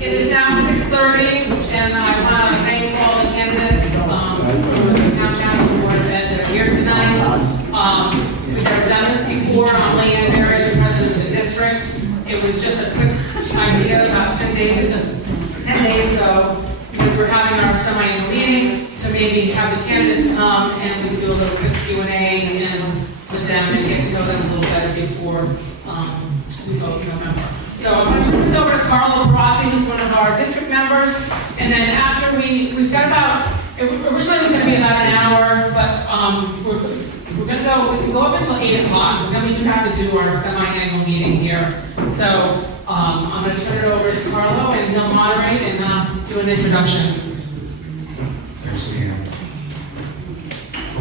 It is now 6:30, and I want to thank all the candidates for the town council board that are here tonight. We've never done this before. I'm Gales Ferry, the president of the district. It was just a quick idea about 10 days ago, because we're having our semi-annual meeting, to maybe have the candidates come and we can do a little quick Q&A with them and get to know them a little better before we vote in November. So I'm going to turn this over to Carlo Brazzi, who's one of our district members, and then after we've got about, originally it was going to be about an hour, but we can go up until 8 o'clock, because then we do have to do our semi-annual meeting here. So I'm going to turn it over to Carlo, and he'll moderate and do an introduction. Thanks, Leanne.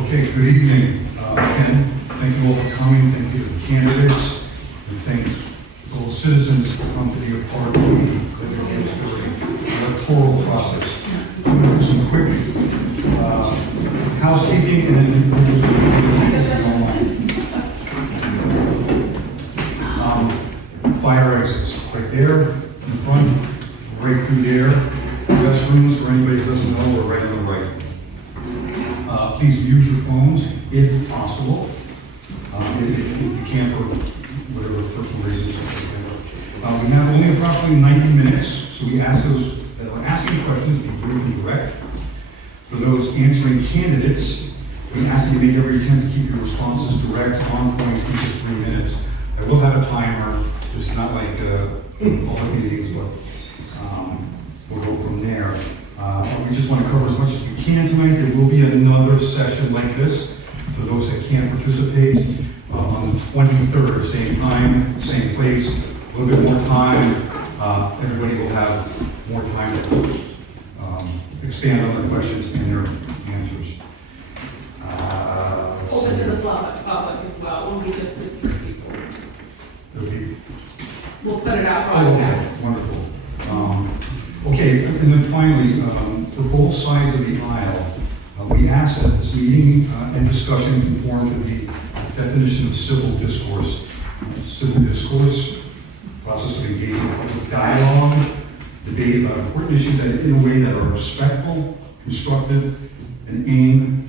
Okay, good evening. Again, thank you all for coming. Thank you to the candidates, and thank all the citizens who come to be a part of the Gales Ferry electoral process. I'm going to do some quick housekeeping and then fire exits right there in front, right through there. Restrooms, for anybody who doesn't know, are right on the right. Please mute your phones if possible. If you can, for whatever personal reasons. We have only approximately 90 minutes, so we ask those that are asking questions be brief and direct. For those answering candidates, we ask you to make every attempt to keep your responses direct, on point, each of 3 minutes. I will have a timer. This is not like public meetings, but we'll go from there. We just want to cover as much as we can tonight. There will be another session like this for those that can't participate on the 23rd, same time, same place, a little bit more time. Everybody will have more time to expand on their questions and their answers. Open to the public as well. It won't be just this for people. We'll put it out broadcast. Okay, wonderful. Okay, and then finally, for both sides of the aisle, we ask that this meeting and discussion conform to the definition of civil discourse. Civil discourse, process of engaging in public dialogue, debate about important issues in a way that are respectful, constructive, and aim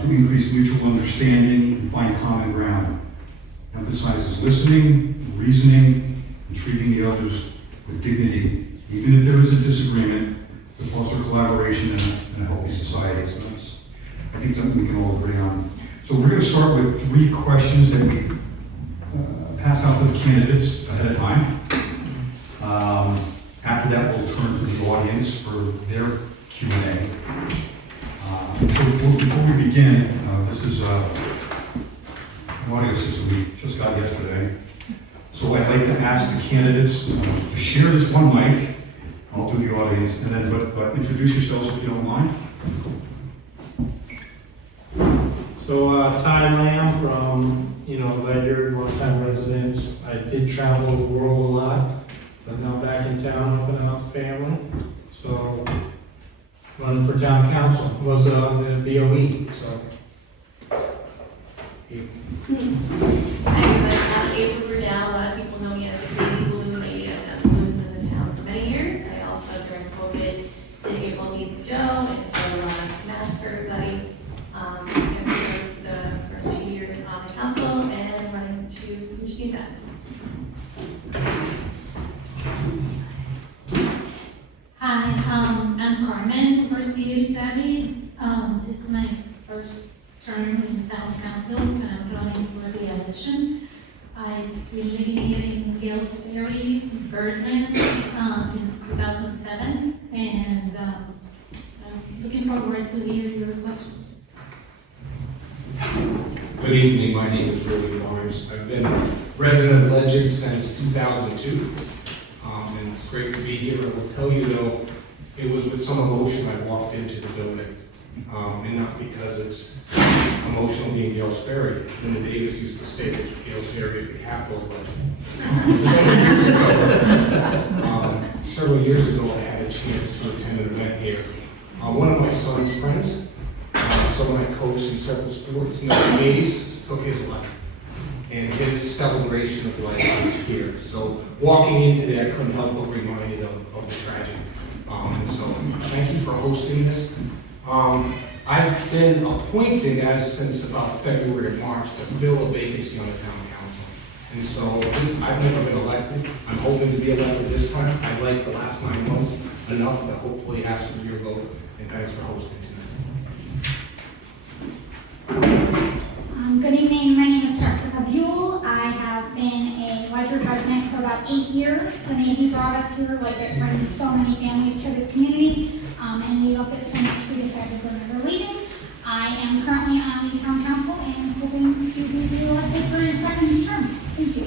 to increase mutual understanding and find common ground. Emphasizes listening, reasoning, and treating the others with dignity, even if there is a disagreement, to foster collaboration in a healthy society. So that's, I think, something we can all agree on. So we're going to start with 3 questions that we passed out to the candidates ahead of time. After that, we'll turn to the audience for their Q&A. So before we begin, this is an audio system we just got yesterday. So I'd like to ask the candidates to share this one mic. I'll do the audience, and then but introduce yourselves if you don't mind. So Ty Lamb from Ledyard, one-time residents. I did travel the world a lot, but now back in town helping out the family. So running for town council, was on the BOE. So. I'm April Burdell. A lot of people know me as the crazy balloon lady. I've done balloons in the town for many years. I also, during COVID, did April Needs Joe, and so masks for everybody. I've served the first 2 years on the council and running to Michigan Bend. Hi, I'm Carmen Garcia-Rizzabi. This is my first term in the town council, and I'm running for the election. I've been living here in Gales Ferry, Birdland, since 2007, and I'm looking forward to hear your questions. Good evening, my name is Roby Barnes. I've been a resident of Ledyard since 2002, and it's great to be here. I will tell you though, it was with some emotion I walked into the building, and not because it's emotional being Gales Ferry. Linda Davis used to say that Gales Ferry is the capital of Ledyard. Several years ago, I had a chance to attend an event here. One of my son's friends, someone I coached in several sports in the days, took his life. And his celebration of life was here. So walking into that, I couldn't help but reminded of the tragedy. And so thank you for hosting this. I've been appointed since about February, March to fill a vacancy on the town council. And so I've never been elected. I'm hoping to be elected this time. I'd like the last 9 months enough to hopefully ask for your vote. And thanks for hosting tonight. Good evening, my name is Jessica Buell. I have been a Ledyard resident for about 8 years. The Navy brought us here, like it brings so many families to this community, and we loved it so much we decided we're never leaving. I am currently on the town council and hoping to be re-elected for a second term. Thank you.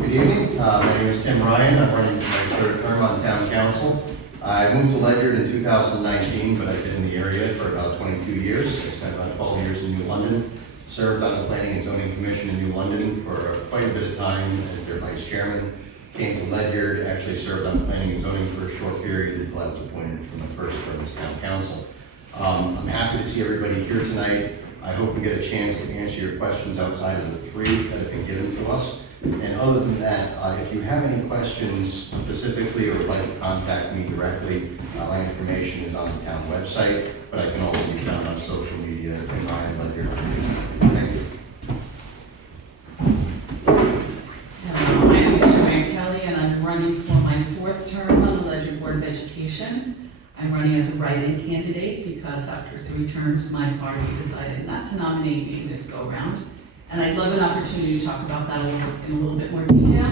Good evening, my name is Tim Ryan. I'm running for my third term on town council. I moved to Ledyard in 2019, but I've been in the area for about 22 years. I spent about 12 years in New London, served on the Planning and Zoning Commission in New London for quite a bit of time as their vice chairman. Came to Ledyard, actually served on Planning and Zoning for a short period until I was appointed for my first term as town council. I'm happy to see everybody here tonight. I hope we get a chance to answer your questions outside of the 3 that have been given to us. And other than that, if you have any questions specifically or would like to contact me directly, my information is on the town website, but I can also be found on social media at Tim Ryan Ledyard. Thank you. My name is Joanne Kelly, and I'm running for my 4th term on the Ledyard Board of Education. I'm running as a write-in candidate because after 3 terms, my party decided not to nominate me this go-round. And I'd love an opportunity to talk about that in a little bit more detail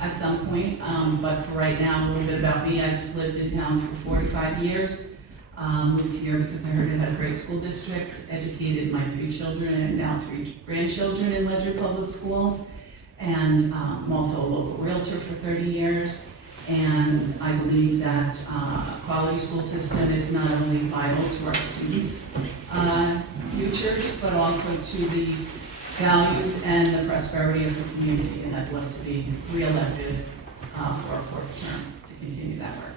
at some point. But for right now, a little bit about me. I've lived in town for 45 years. Moved here because I heard it had a great school district, educated my 3 children and now 3 grandchildren in Ledyard Public Schools. And I'm also a local realtor for 30 years. And I believe that a quality school system is not only vital to our students' futures, but also to the values and the prosperity of the community, and I'd love to be re-elected for a 4th term to continue that work.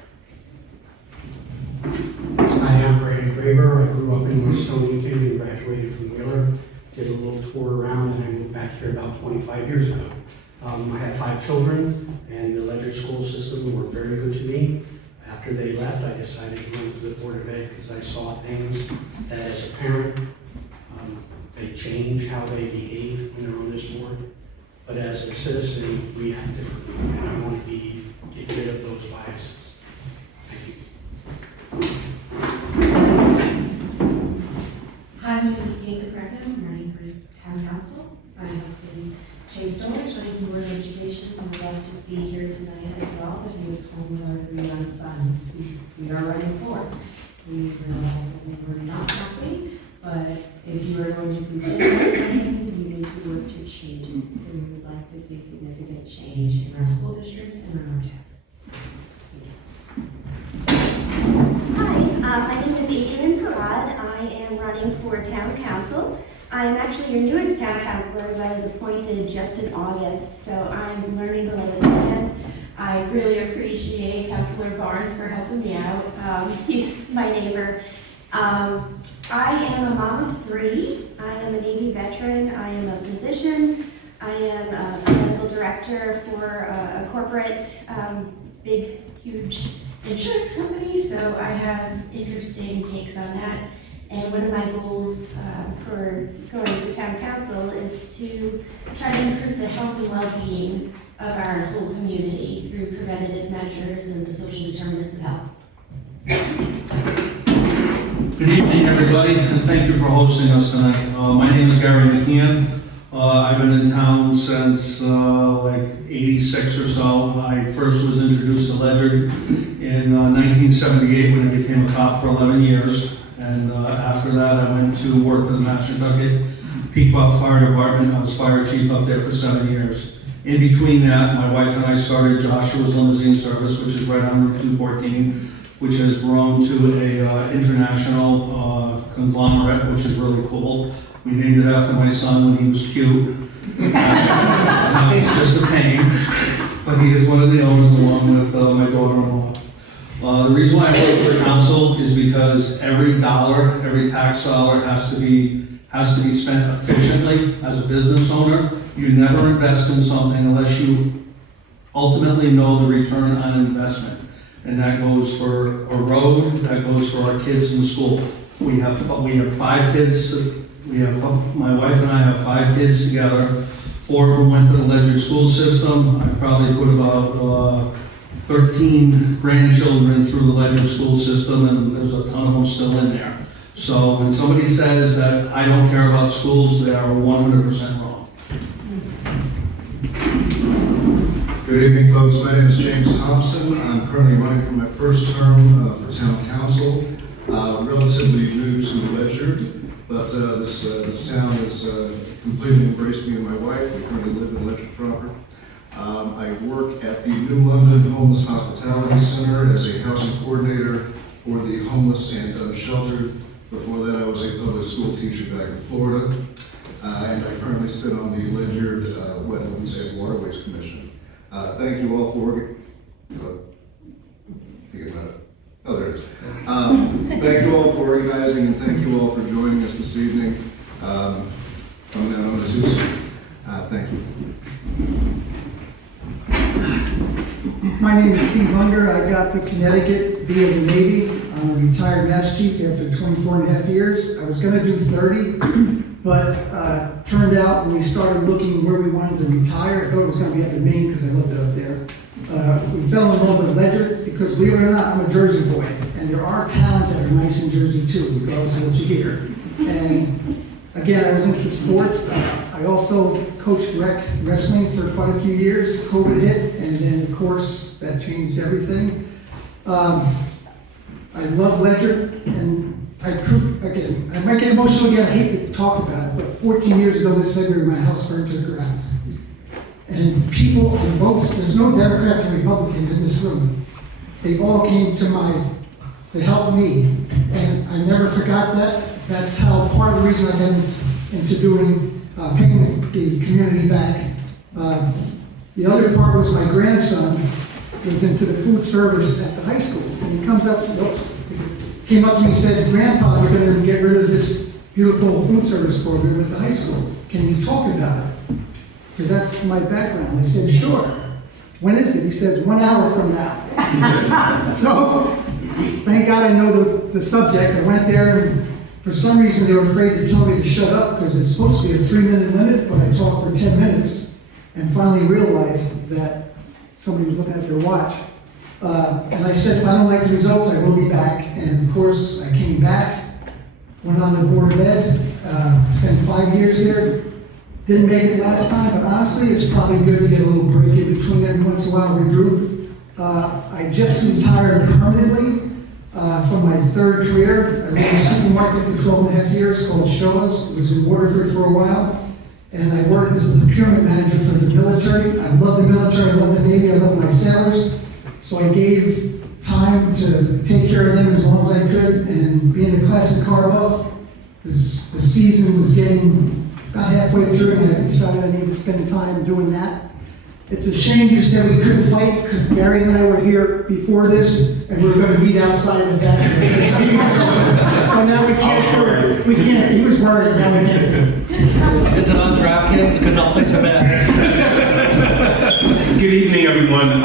I am Brandon Graber. I grew up in West Stonington and graduated from Wheeler. Did a little tour around, and I moved back here about 25 years ago. I had 5 children, and the Ledyard school system were very good to me. After they left, I decided to run for the Board of Ed because I saw things that as a parent, they change how they behave when they're on this board. But as a citizen, we act differently, and I want to get rid of those biases. Thank you. Hi, my name is Kate Greco. I'm running for town council. My husband, Chase Storch, running for Board of Education. I would love to be here tonight as well, but he was home with our 3 young sons. We are running for. We realized that we were not happy, but if you are going to continue something, you need to work to change it. So we would like to see significant change in our school district and in our town. Hi, my name is Adrian Parad. I am running for town council. I am actually your newest town councilor, as I was appointed just in August, so I'm learning the lay of the land. I really appreciate Councilor Barnes for helping me out. He's my neighbor. I am a mom of 3. I am a Navy veteran. I am a physician. I am a medical director for a corporate, big, huge insurance company, so I have interesting takes on that. And one of my goals for going to town council is to try to improve the health and well-being of our whole community through preventative measures and the social determinants of health. Good evening, everybody, and thank you for hosting us tonight. My name is Gary McKeon. I've been in town since like 86 or so. I first was introduced to Ledyard in 1978 when I became a cop for 11 years. And after that, I went to work for the Mashantucket Pequot Fire Department. I was fire chief up there for 7 years. In between that, my wife and I started Joshua's Limousine Service, which is right on Route 214, which has grown to a international conglomerate, which is really cool. We named it after my son when he was cute. Now he's just a pain, but he is one of the owners along with my daughter-in-law. The reason why I work for council is because every dollar, every tax dollar has to be spent efficiently as a business owner. You never invest in something unless you ultimately know the return on investment. and that goes for a road, that goes for our kids in school. We have 5 kids, my wife and I have 5 kids together. 4 of them went to the Ledyard school system. I probably put about 13 grandchildren through the Ledyard school system, and there's a ton of them still in there. So when somebody says that I don't care about schools, they are 100% wrong. Good evening, folks. My name is James Thompson. I'm currently running for my first term for town council. Relatively new to Ledyard, but this town has completely embraced me and my wife. We currently live in Ledyard proper. I work at the New London Homeless Hospitality Center as a housing coordinator for the homeless and unsheltered. Before that, I was a public school teacher back in Florida, and I currently sit on the Ledyard Wetlands and Waterways Commission. Thank you all for oh, there it is. Thank you all for organizing, and thank you all for joining us this evening. Coming down on the Zeus. Thank you. My name is Steve Unger. I got to Connecticut via the Navy. I'm a retired mess chief after 24 and a half years. I was going to do 30, but turned out when we started looking where we wanted to retire, I thought it was going to be up in Maine because I lived up there. We fell in love with Ledyard because, believe it or not, I'm a Jersey boy, and there are towns that are nice in Jersey too, regardless of what you hear. And again, I was into sports. I also coached rec wrestling for quite a few years. COVID hit, and then of course that changed everything. I love Ledyard, and I might get emotional again. I hate to talk about it, but 14 years ago this February, my house burned to the ground. And people on both, there's no Democrats and Republicans in this room. They all came to help me, and I never forgot that. That's how part of the reason I got into doing, paying the community back. The other part was my grandson was into the food service at the high school, and he came up to me and said, "Grandpa, we're going to get rid of this beautiful food service program at the high school. Can you talk about it?" Because that's my background. I said, "Sure." "When is it?" He says, 1 hour from now. So, thank God I know the subject. I went there, and for some reason they were afraid to tell me to shut up because it's supposed to be a 3-minute limit, but I talked for 10 minutes and finally realized that somebody was looking at their watch. And I said, if I don't like the results, I will be back. And of course, I came back, went on the Board of Ed, spent 5 years there. Didn't make it last time, but honestly, it's probably good to get a little break in between every once in a while, regroup. I just retired permanently from my 3rd career. I ran a supermarket for 12.5 years called Shaw's. It was in Waterford for a while. And I worked as a procurement manager for the military. I love the military, I love the Navy, I love my sailors. So I gave time to take care of them as long as I could. And being a classic car buff, the season was getting about halfway through, and I decided I needed to spend time doing that. It's a shame you said we couldn't fight, because Gary and I were here before this, and we were going to meet outside in the back. So now we can't. We can't. He was worried. Now we can't. Is it on DraftKings? Because I'll fix it back. Good evening, everyone.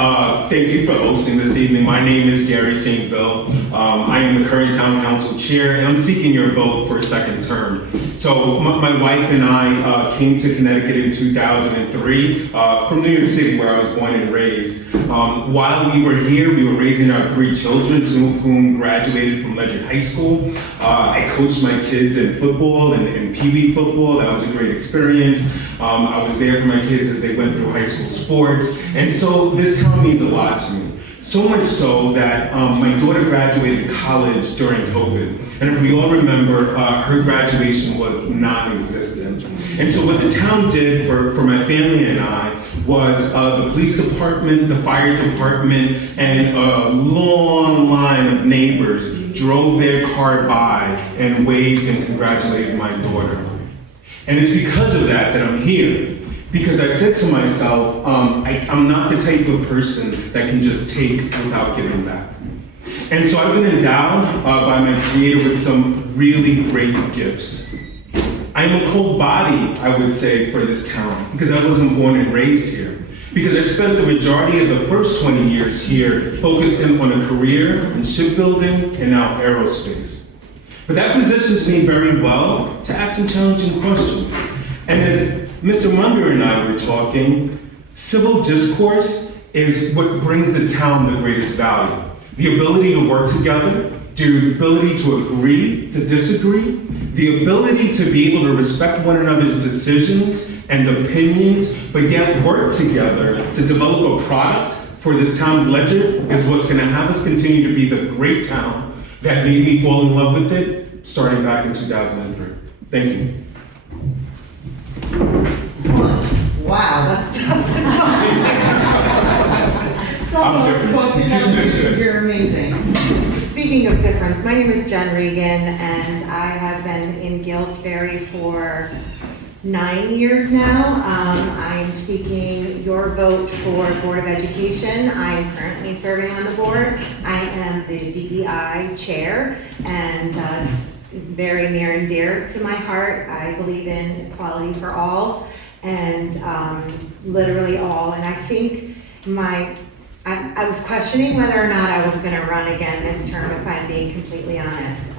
Thank you for hosting this evening. My name is Gary St. Bill. I am the current town council chair, and I'm seeking your vote for a 2nd term. So my wife and I came to Connecticut in 2003 from New York City, where I was born and raised. While we were here, we were raising our 3 children, 2 of whom graduated from Ledyard High School. I coached my kids in football and Pee Wee football. That was a great experience. I was there for my kids as they went through high school sports. And so this town means a lot to me. So much so that my daughter graduated college during COVID. And if we all remember, her graduation was non-existent. And so what the town did for my family and I was the police department, the fire department, and a long line of neighbors drove their car by and waved and congratulated my daughter. And it's because of that that I'm here. Because I said to myself, I'm not the type of person that can just take without giving back. And so I've been endowed by my Creator with some really great gifts. I'm a cold body, I would say, for this town, because I wasn't born and raised here. because I spent the majority of the first 20 years here focusing on a career in shipbuilding and now aerospace. But that positions me very well to ask some challenging questions. And as Mr. Munger and I were talking, civil discourse is what brings the town the greatest value. The ability to work together, the ability to agree, to disagree, the ability to be able to respect one another's decisions and opinions, but yet work together to develop a product for this town of Ledyard is what's going to have us continue to be the great town that made me fall in love with it starting back in 2003. Thank you. Wow, that's tough to find. You're amazing. Speaking of difference, my name is Jen Regan, and I have been in Gales Ferry for 9 years now. I'm seeking your vote for Board of Education. I am currently serving on the board. I am the DEI chair, and very near and dear to my heart. I believe in equality for all, and literally all. And I think I was questioning whether or not I was going to run again this term, if I'm being completely honest.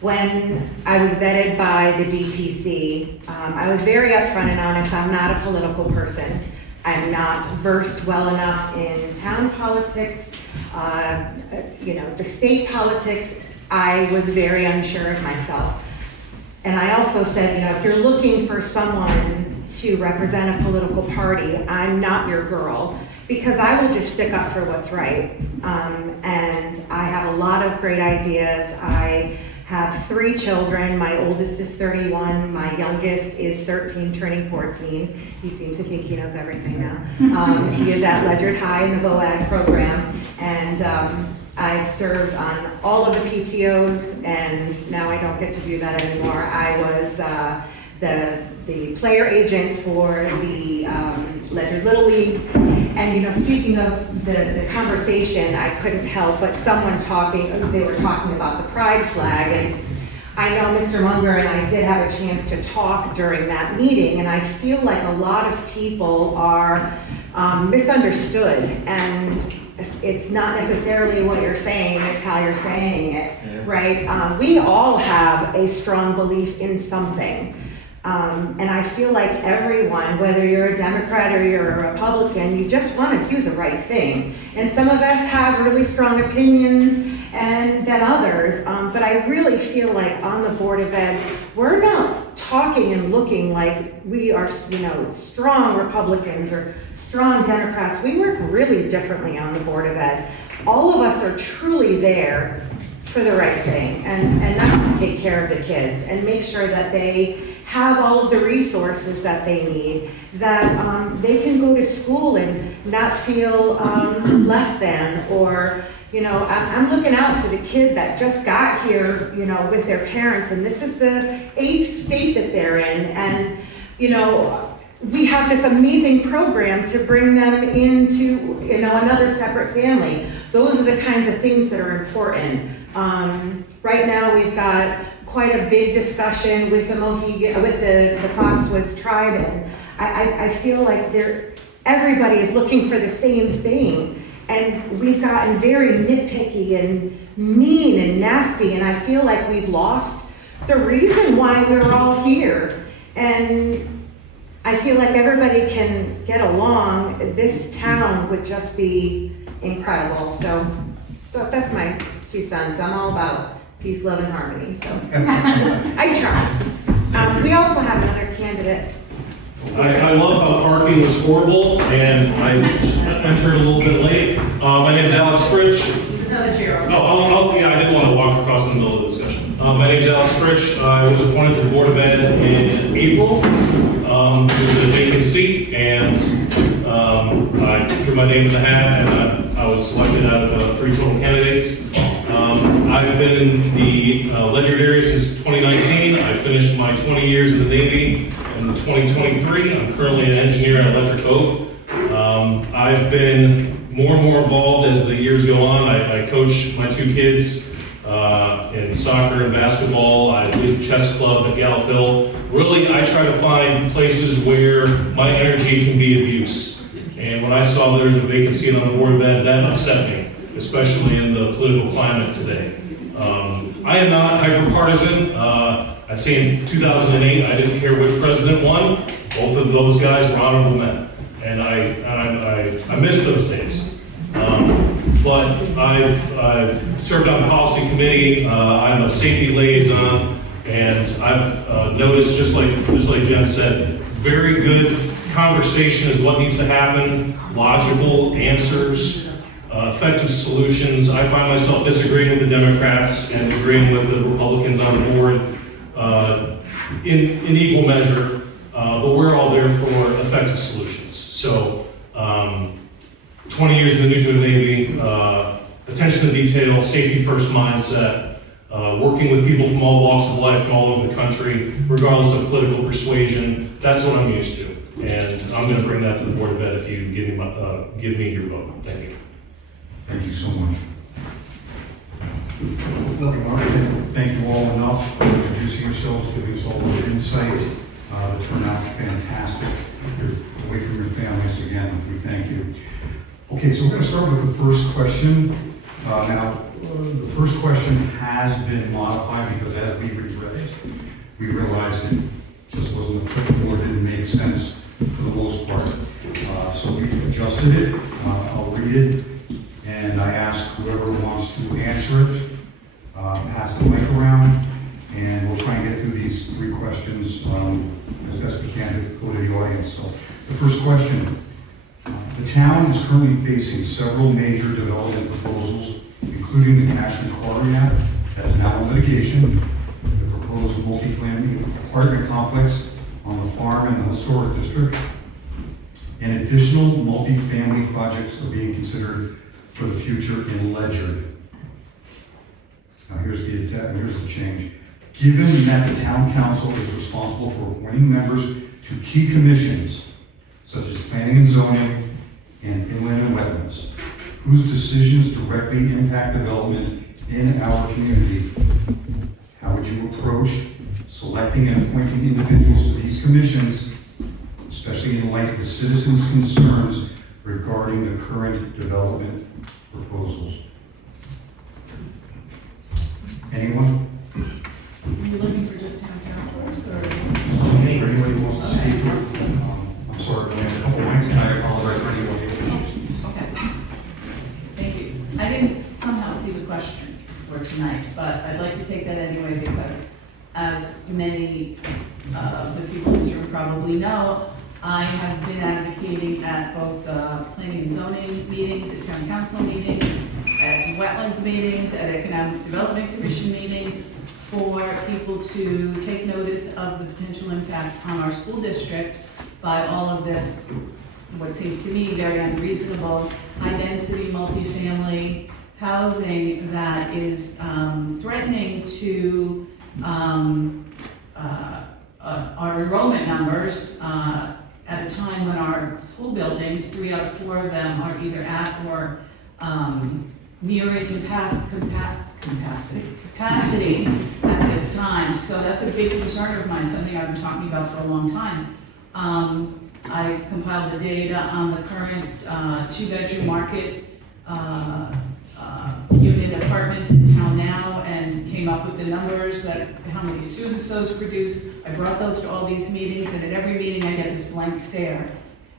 When I was vetted by the DTC, I was very upfront and honest. I'm not a political person. I'm not versed well enough in town politics, the state politics. I was very unsure of myself. And I also said, if you're looking for someone to represent a political party, I'm not your girl, because I will just stick up for what's right. And I have a lot of great ideas. I have 3 children. My oldest is 31. My youngest is 13, turning 14. He seems to think he knows everything now. He is at Ledyard High in the VOAG program. And I've served on all of the PTOs, and now I don't get to do that anymore. I was the player agent for the Ledyard Little League. And speaking of the conversation, I couldn't help but they were talking about the pride flag, and I know Mr. Munger and I did have a chance to talk during that meeting, and I feel like a lot of people are misunderstood, and it's not necessarily what you're saying, it's how you're saying it, right? We all have a strong belief in something. And I feel like everyone, whether you're a Democrat or you're a Republican, you just want to do the right thing. And some of us have really strong opinions than others, but I really feel like on the Board of Ed, we're not talking and looking like we are, strong Republicans or strong Democrats. We work really differently on the Board of Ed. All of us are truly there for the right thing, and that's to take care of the kids and make sure that they have all of the resources that they need, that they can go to school and not feel less than, or, I'm looking out for the kid that just got here, with their parents, and this is the 8th state that they're in, and, we have this amazing program to bring them into, another separate family. Those are the kinds of things that are important. Right now, we've got quite a big discussion with the Foxwoods tribe, and I feel like everybody is looking for the same thing, and we've gotten very nitpicky and mean and nasty, and I feel like we've lost the reason why we're all here. And I feel like everybody can get along. This town would just be incredible. So that's my 2 cents. I'm all about peace, love, and harmony, so I try. We also have another candidate. I love how parking was horrible, and I entered a little bit late. My name is Alex Fritsch. I didn't want to walk across the middle of the discussion. My name is Alex Fritsch. I was appointed to the Board of Ed in April. It was a vacant seat, and I threw my name in the hat, and I was selected out of 3 total candidates. I've been in the Ledyard area since 2019. I finished my 20 years in the Navy in 2023. I'm currently an engineer at Electric Oak. I've been more and more involved as the years go on. I coach my 2 kids in soccer and basketball. I lead the chess club at Gallup Hill. Really, I try to find places where my energy can be of use. And when I saw there was a vacant seat on the Board of Ed, that upset me, especially in the political climate today. I am not hyper-partisan. I'd say in 2008, I didn't care which president won. Both of those guys were honorable men. And I miss those days. But I've served on the policy committee. I'm a safety liaison, and I've noticed, just like Jen said, very good conversation is what needs to happen. Logical answers, effective solutions. I find myself disagreeing with the Democrats and agreeing with the Republicans on the board in equal measure, but we're all there for effective solutions. So, 20 years in the nuclear Navy, attention to detail, safety first mindset, working with people from all walks of life from all over the country, regardless of political persuasion. That's what I'm used to. And I'm going to bring that to the Board of Ed if you give me your vote. Thank you. Thank you so much. Thank you all enough for introducing yourselves, giving us all the insight. The turnout's fantastic. You're away from your families again. We thank you. Okay, so we're going to start with the first question. Now, the first question has been modified because as we reread it, we realized it just wasn't applicable or didn't make sense for the most part. So we adjusted it. I'll read it, and I ask whoever wants to answer it, pass the mic around, and we'll try and get through these three questions as best we can to go to the audience. So the first question. The town is currently facing several major development proposals, including the Cashman Quarry Act that is now in litigation, the proposed multifamily apartment complex on the farm in the historic district, and additional multifamily projects are being considered for the future in Ledyard. Now here's the change. Given that the town council is responsible for appointing members to key commissions, such as planning and zoning and inland and wetlands, whose decisions directly impact development in our community, how would you approach selecting and appointing individuals to these commissions, especially in light of the citizens' concerns regarding the current development proposals? Anyone? Are you looking for just town councilors, or? For anybody who wants to speak, I'm sorry, we have a couple mics, and I apologize for anyone who issues. Okay. Thank you. I didn't somehow see the questions for tonight, but I'd like to take that anyway because, as many of the people in this room probably know, I have been advocating at both planning and zoning meetings, at town council meetings, at wetlands meetings, at economic development commission meetings, for people to take notice of the potential impact on our school district by all of this, what seems to me very unreasonable, high-density multifamily housing that is threatening to our enrollment numbers at a time when our school buildings, 3 out of 4 of them are either at or nearing capacity at this time. So that's a big concern of mine, something I've been talking about for a long time. I compiled the data on the current 2-bedroom market unit apartments in town now and came up with the numbers that how many students those produce. I brought those to all these meetings, and at every meeting I get this blank stare.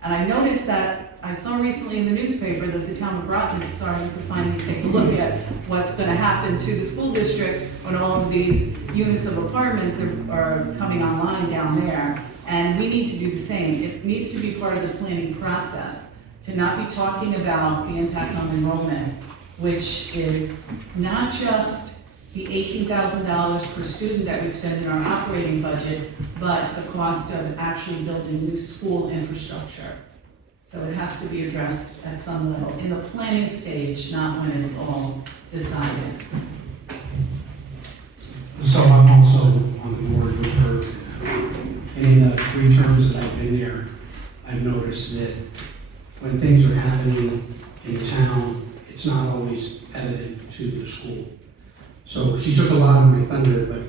And I noticed that I saw recently in the newspaper that the town of Groton is starting to finally take a look at what's going to happen to the school district when all of these units of apartments are coming online down there. And we need to do the same. It needs to be part of the planning process to not be talking about the impact on enrollment, which is not just the $18,000 per student that we spend in our operating budget, but the cost of actually building new school infrastructure. So it has to be addressed at some level, in the planning stage, not when it's all decided. So I'm also on the board with her. In the 3 terms that I've been there, I've noticed that when things are happening in town, it's not always evident to the school. So she took a lot of my thunder, but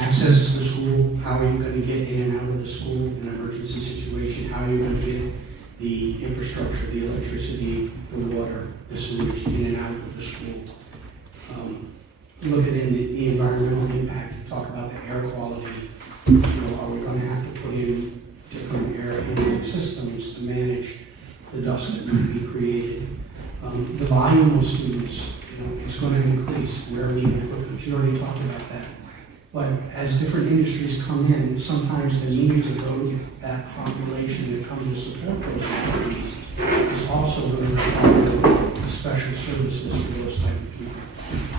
access to the school, how are you going to get in and out of the school in an emergency situation? How are you going to get the infrastructure infrastructure, the electricity, the water, the sewage in and out of the school. Look at the environmental impact, you talk about the air quality. You know, are we going to have to put in different air intake systems to manage the dust that could be created? The volume of students, you know, it's going to increase. Where we need equipment, you already talked about that. But as different industries come in, sometimes the needs of that population that come to support those industries is also going to require special services for those type of people.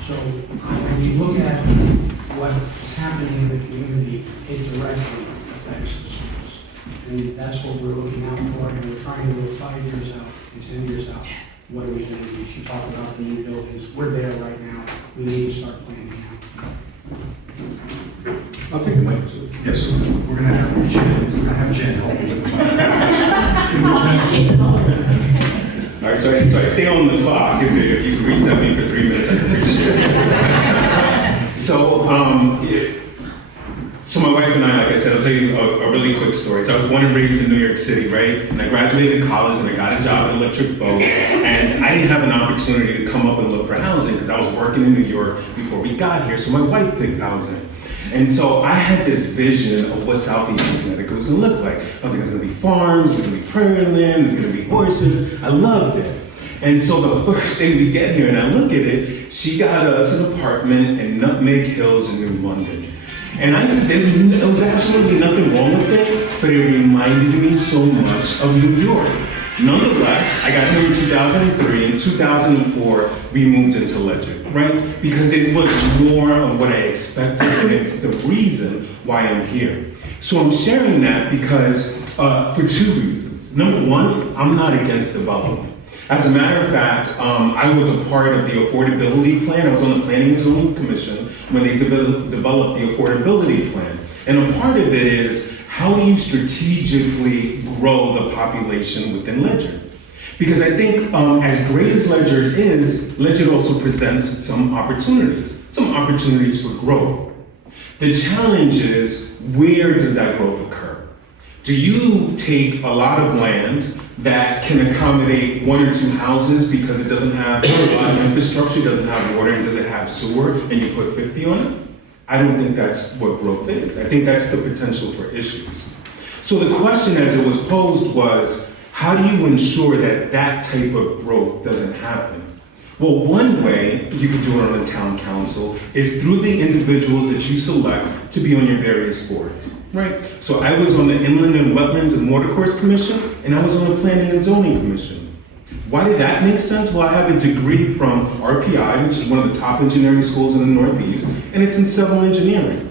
So when you look at what is happening in the community, it directly affects the schools. And that's what we're looking out for, and we're trying to look 5 years out and 10 years out. What are we going to do? She talked about the new buildings. We're there right now. We need to start planning now. I'll take the mic. Yes, we're gonna have Jen help you with the mic. All right, so I stay on the clock. If you could reset me for 3 minutes, I'd appreciate it. So my wife and I, like I said, I'll tell you a really quick story. So I was born and raised in New York City, right? And I graduated college and I got a job at Electric Boat. And I didn't have an opportunity to come up and look for housing because I was working in New York before we got here. So my wife picked housing. And so I had this vision of what Southeast Connecticut was gonna look like. I was like, it's gonna be farms, it's gonna be prairie land, it's gonna be horses. I loved it. And so the first day we get here and I look at it, she got us an apartment in Nutmeg Hills in New London. And I said, there was absolutely nothing wrong with it, but it reminded me so much of New York. Nonetheless, I got here in 2003. In 2004, we moved into Ledyard, right? Because it was more of what I expected, and it's the reason why I'm here. So I'm sharing that because, for 2 reasons. Number one, I'm not against development. As a matter of fact, I was a part of the affordability plan. I was on the Planning and Zoning Commission when they developed the affordability plan. And a part of it is how you strategically grow the population within Ledyard. Because I think as great as Ledyard is, Ledyard also presents some opportunities for growth. The challenge is, where does that growth occur? Do you take a lot of land that can accommodate 1 or 2 houses because it doesn't have infrastructure, doesn't have water, and doesn't have sewer, and you put 50 on it? I don't think that's what growth is. I think that's the potential for issues. So the question as it was posed was, how do you ensure that that type of growth doesn't happen? Well, one way you could do it on a town council is through the individuals that you select to be on your various boards, right? So I was on the Inland and Wetlands and Watercourse Commission, and I was on the Planning and Zoning Commission. Why did that make sense? Well, I have a degree from RPI, which is one of the top engineering schools in the Northeast, and it's in civil engineering.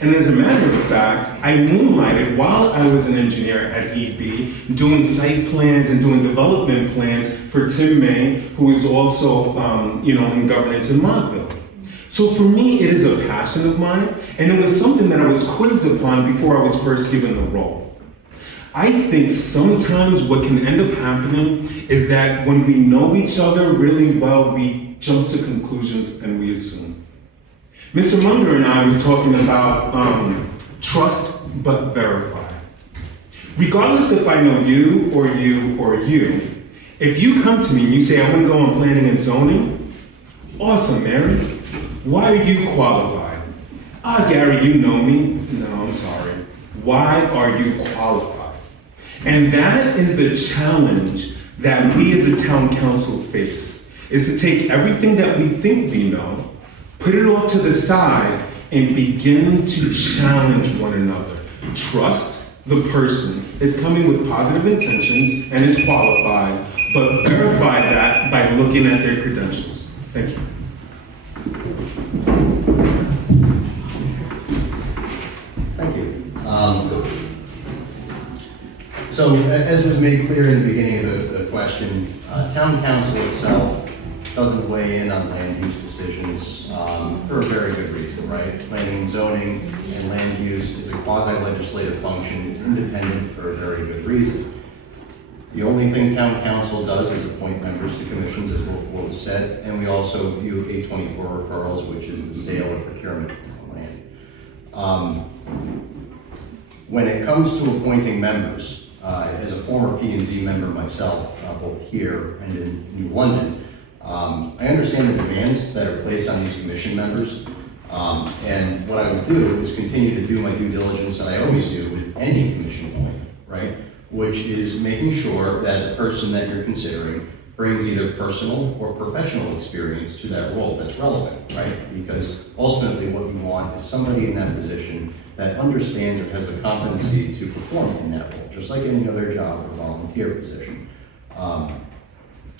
And as a matter of fact, I moonlighted while I was an engineer at EB, doing site plans and doing development plans for Tim May, who is also, in governance in Montville. So for me, it is a passion of mine, and it was something that I was quizzed upon before I was first given the role. I think sometimes what can end up happening is that when we know each other really well, we jump to conclusions and we assume. Mr. Munger and I were talking about trust but verify. Regardless if I know you or you or you, if you come to me and you say, I want to go on planning and zoning, awesome, Mary. Why are you qualified? Gary, you know me. No, I'm sorry. Why are you qualified? And that is the challenge that we as a town council face, is to take everything that we think we know, put it off to the side, and begin to challenge one another. Trust the person is coming with positive intentions and is qualified, but verify that by looking at their credentials. Thank you. Thank you. So as was made clear in the beginning of the question, town council itself doesn't weigh in on land use decisions for a very good reason, right? Planning and zoning and land use is a quasi-legislative function. It's independent for a very good reason. The only thing town council does is appoint members to commissions, as what was said, and we also view 824 referrals, which is the sale or procurement of land. When it comes to appointing members, As a former P&Z member myself, both here and in New London, I understand the demands that are placed on these commission members. And what I would do is continue to do my due diligence that I always do with any commission appointment, right? Which is making sure that the person that you're considering brings either personal or professional experience to that role that's relevant, right? Because ultimately what we want is somebody in that position that understands or has the competency to perform in that role, just like any other job or volunteer position.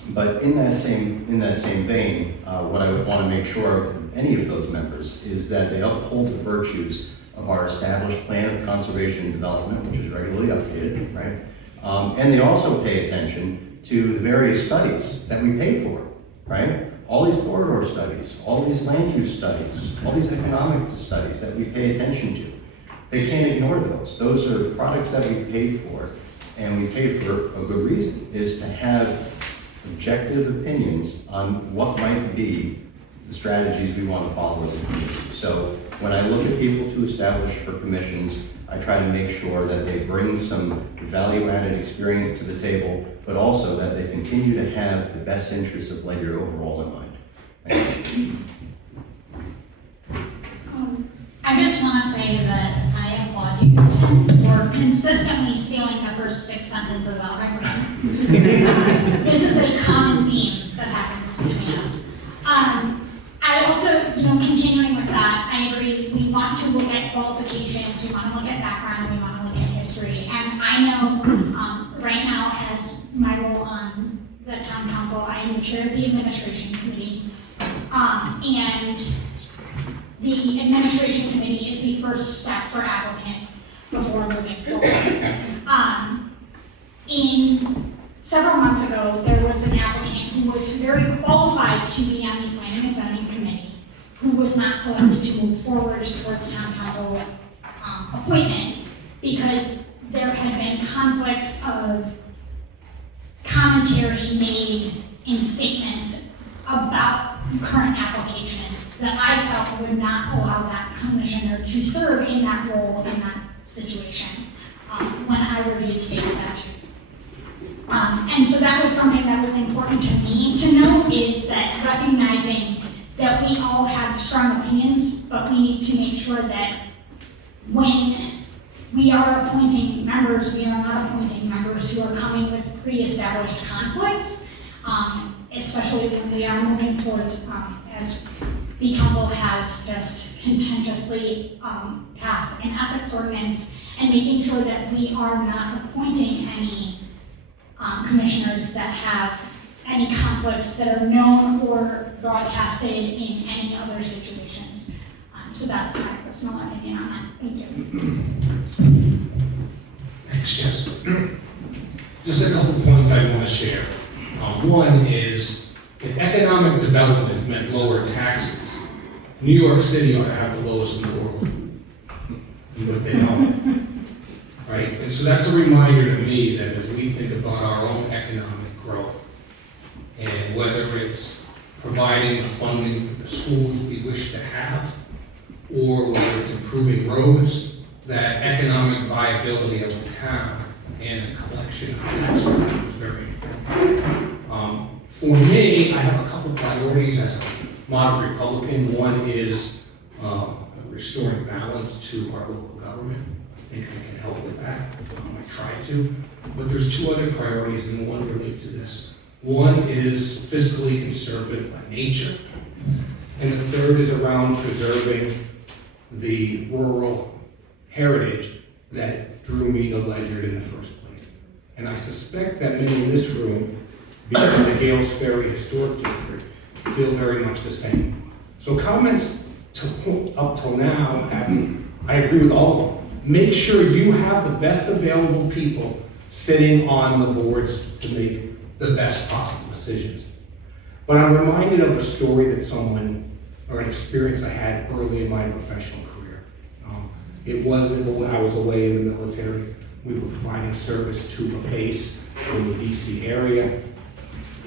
But in that same vein, what I would want to make sure of any of those members is that they uphold the virtues of our established plan of conservation and development, which is regularly updated, right? And they also pay attention to the various studies that we pay for, right? All these corridor studies, all these land use studies, all these economic studies that we pay attention to. They can't ignore those. Those are products that we pay for, and we pay for a good reason, is to have objective opinions on what might be the strategies we want to follow as a community. So when I look at people to establish for commissions, I try to make sure that they bring some value-added experience to the table, but also that they continue to have the best interests of Ledyard overall in mind. Thank you. I just want to say that I applaud you for consistently stealing the first 6 sentences out of my brain. This is a common theme that happens between us. I also, continuing with that, I agree, we want to look at qualifications, we want to look at background, we want to look at history. And I know right now, as my role on the town council, I am the chair of the administration committee. And the administration committee is the first step for applicants before moving forward. Several months ago, there was an applicant who was very qualified to be on the planning and zoning committee, who was not selected to move forward towards town council appointment because there had been conflicts of commentary made in statements about current applications that I felt would not allow that commissioner to serve in that role in that situation when I reviewed state statute. And so that was something that was important to me to know, is that recognizing that we all have strong opinions, but we need to make sure that when we are appointing members, we are not appointing members who are coming with pre-established conflicts, especially when we are moving towards, as the council has just contentiously passed an ethics ordinance, and making sure that we are not appointing any commissioners that have any conflicts that are known or broadcasted in any other situations. So that's my personal opinion on that. Thank you. Thanks, Jess. Just a couple points I want to share. One is, if economic development meant lower taxes, New York City ought to have the lowest in the world. But they don't. Right? And so that's a reminder to me that as we think about our own economic growth, and whether it's providing the funding for the schools we wish to have, or whether it's improving roads, that economic viability of the town and the collection of tax revenue is very important. For me, I have a couple priorities as a moderate Republican. One is restoring balance to our local government. I think I can help with that. I try to. But there's 2 other priorities, and one relates to this. One is fiscally conservative by nature, and the third is around preserving the rural heritage that drew me to Ledyard in the first place. And I suspect that many in this room, being in the Gales Ferry Historic District, feel very much the same. So comments up till now, I agree with all of them. Make sure you have the best available people sitting on the boards to make the best possible decisions. But I'm reminded of a story that or an experience I had early in my professional career. It was when I was away in the military. We were providing service to a base in the DC area.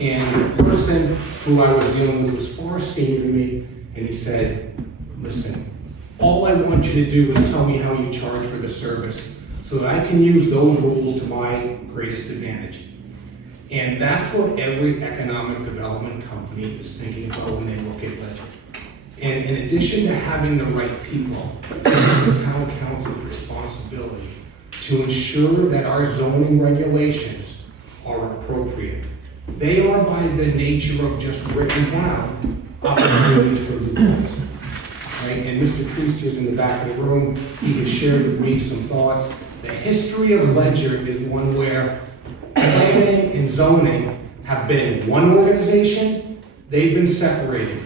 And the person who I was dealing with was far senior to me, and he said, listen, all I want you to do is tell me how you charge for the service so that I can use those rules to my greatest advantage. And that's what every economic development company is thinking about when they look at Ledger. And in addition to having the right people, it's the town council's responsibility to ensure that our zoning regulations are appropriate. They are, by the nature of just written down, opportunities for loopholes. Right? And Mr. Treaster's in the back of the room. He has shared with me some thoughts. The history of Ledger is one where planning and zoning have been one organization. They've been separated.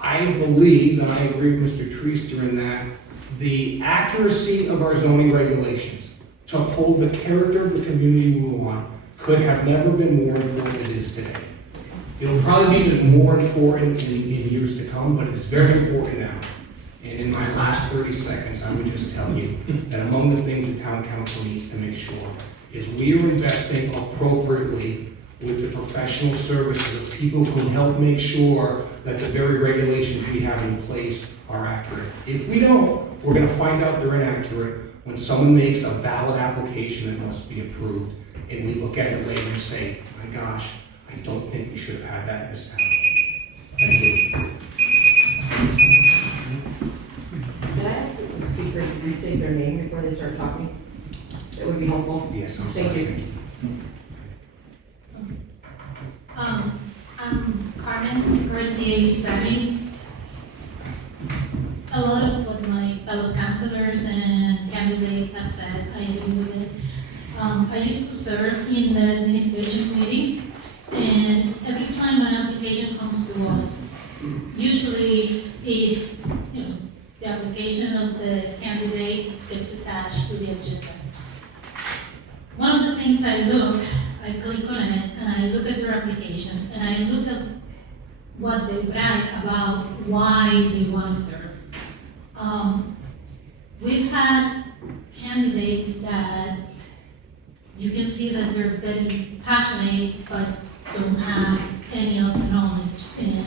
I believe, and I agree with Mr. Treaster in that, the accuracy of our zoning regulations to uphold the character of the community we want could have never been more important than it is today. It'll probably be even more important in years to come, but it's very important now. And in my last 30 seconds, I would just tell you that among the things the town council needs to make sure is we are investing appropriately with the professional services of people who help make sure that the very regulations we have in place are accurate. If we don't, we're going to find out they're inaccurate when someone makes a valid application that must be approved, and we look at it later and say, my gosh, I don't think we should have had that in this town. Thank you. Can I ask the speaker to restate their name before they start talking? That would be helpful. Yes, I'm Thank sorry. you. I'm Carmen, University studying. A lot of what my fellow counselors and candidates have said, I agree with it. I used to serve in the administration committee, and every time an application comes to us, usually the application of the candidate gets attached to the agenda. One of the things I click on it, and I look at their application, and I look at what they brag about why they want to serve. We've had candidates that you can see that they're very passionate, but don't have any of the knowledge, and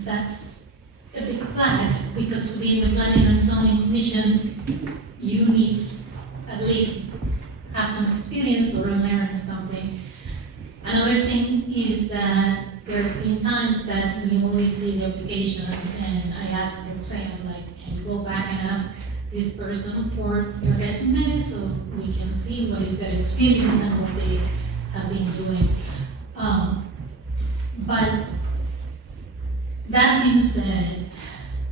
that's a big flag, because to be in the Planning and Zoning Commission, you need at least have some experience or learn something. Another thing is that there have been times that we only see the application, and I ask Roxanne, like, can you go back and ask this person for their resume so we can see what is their experience and what they have been doing. But that being said,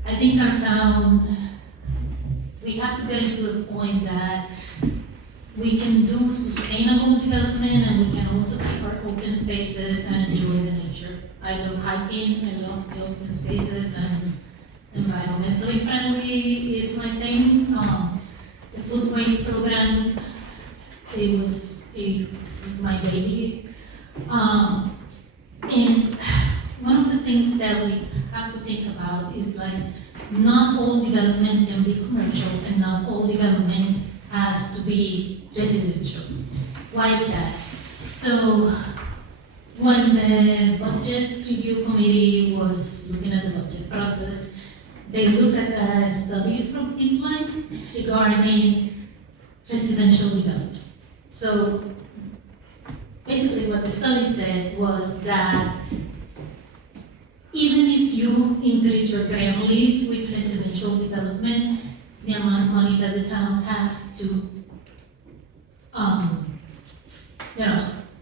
I think our town, we have to get into a point that we can do sustainable development, and we can also keep our open spaces and enjoy the nature. I love hiking, I love the open spaces, and environmentally friendly is my thing. The food waste program, it's my baby. And one of the things that we have to think about is like, not all development can be commercial, and not all development has to be residential. Why is that? So when the budget review committee was looking at the budget process, they looked at a study from Eastline regarding residential development. So basically what the study said was that even if you increase your ground lease with residential development, the amount of money that the town has to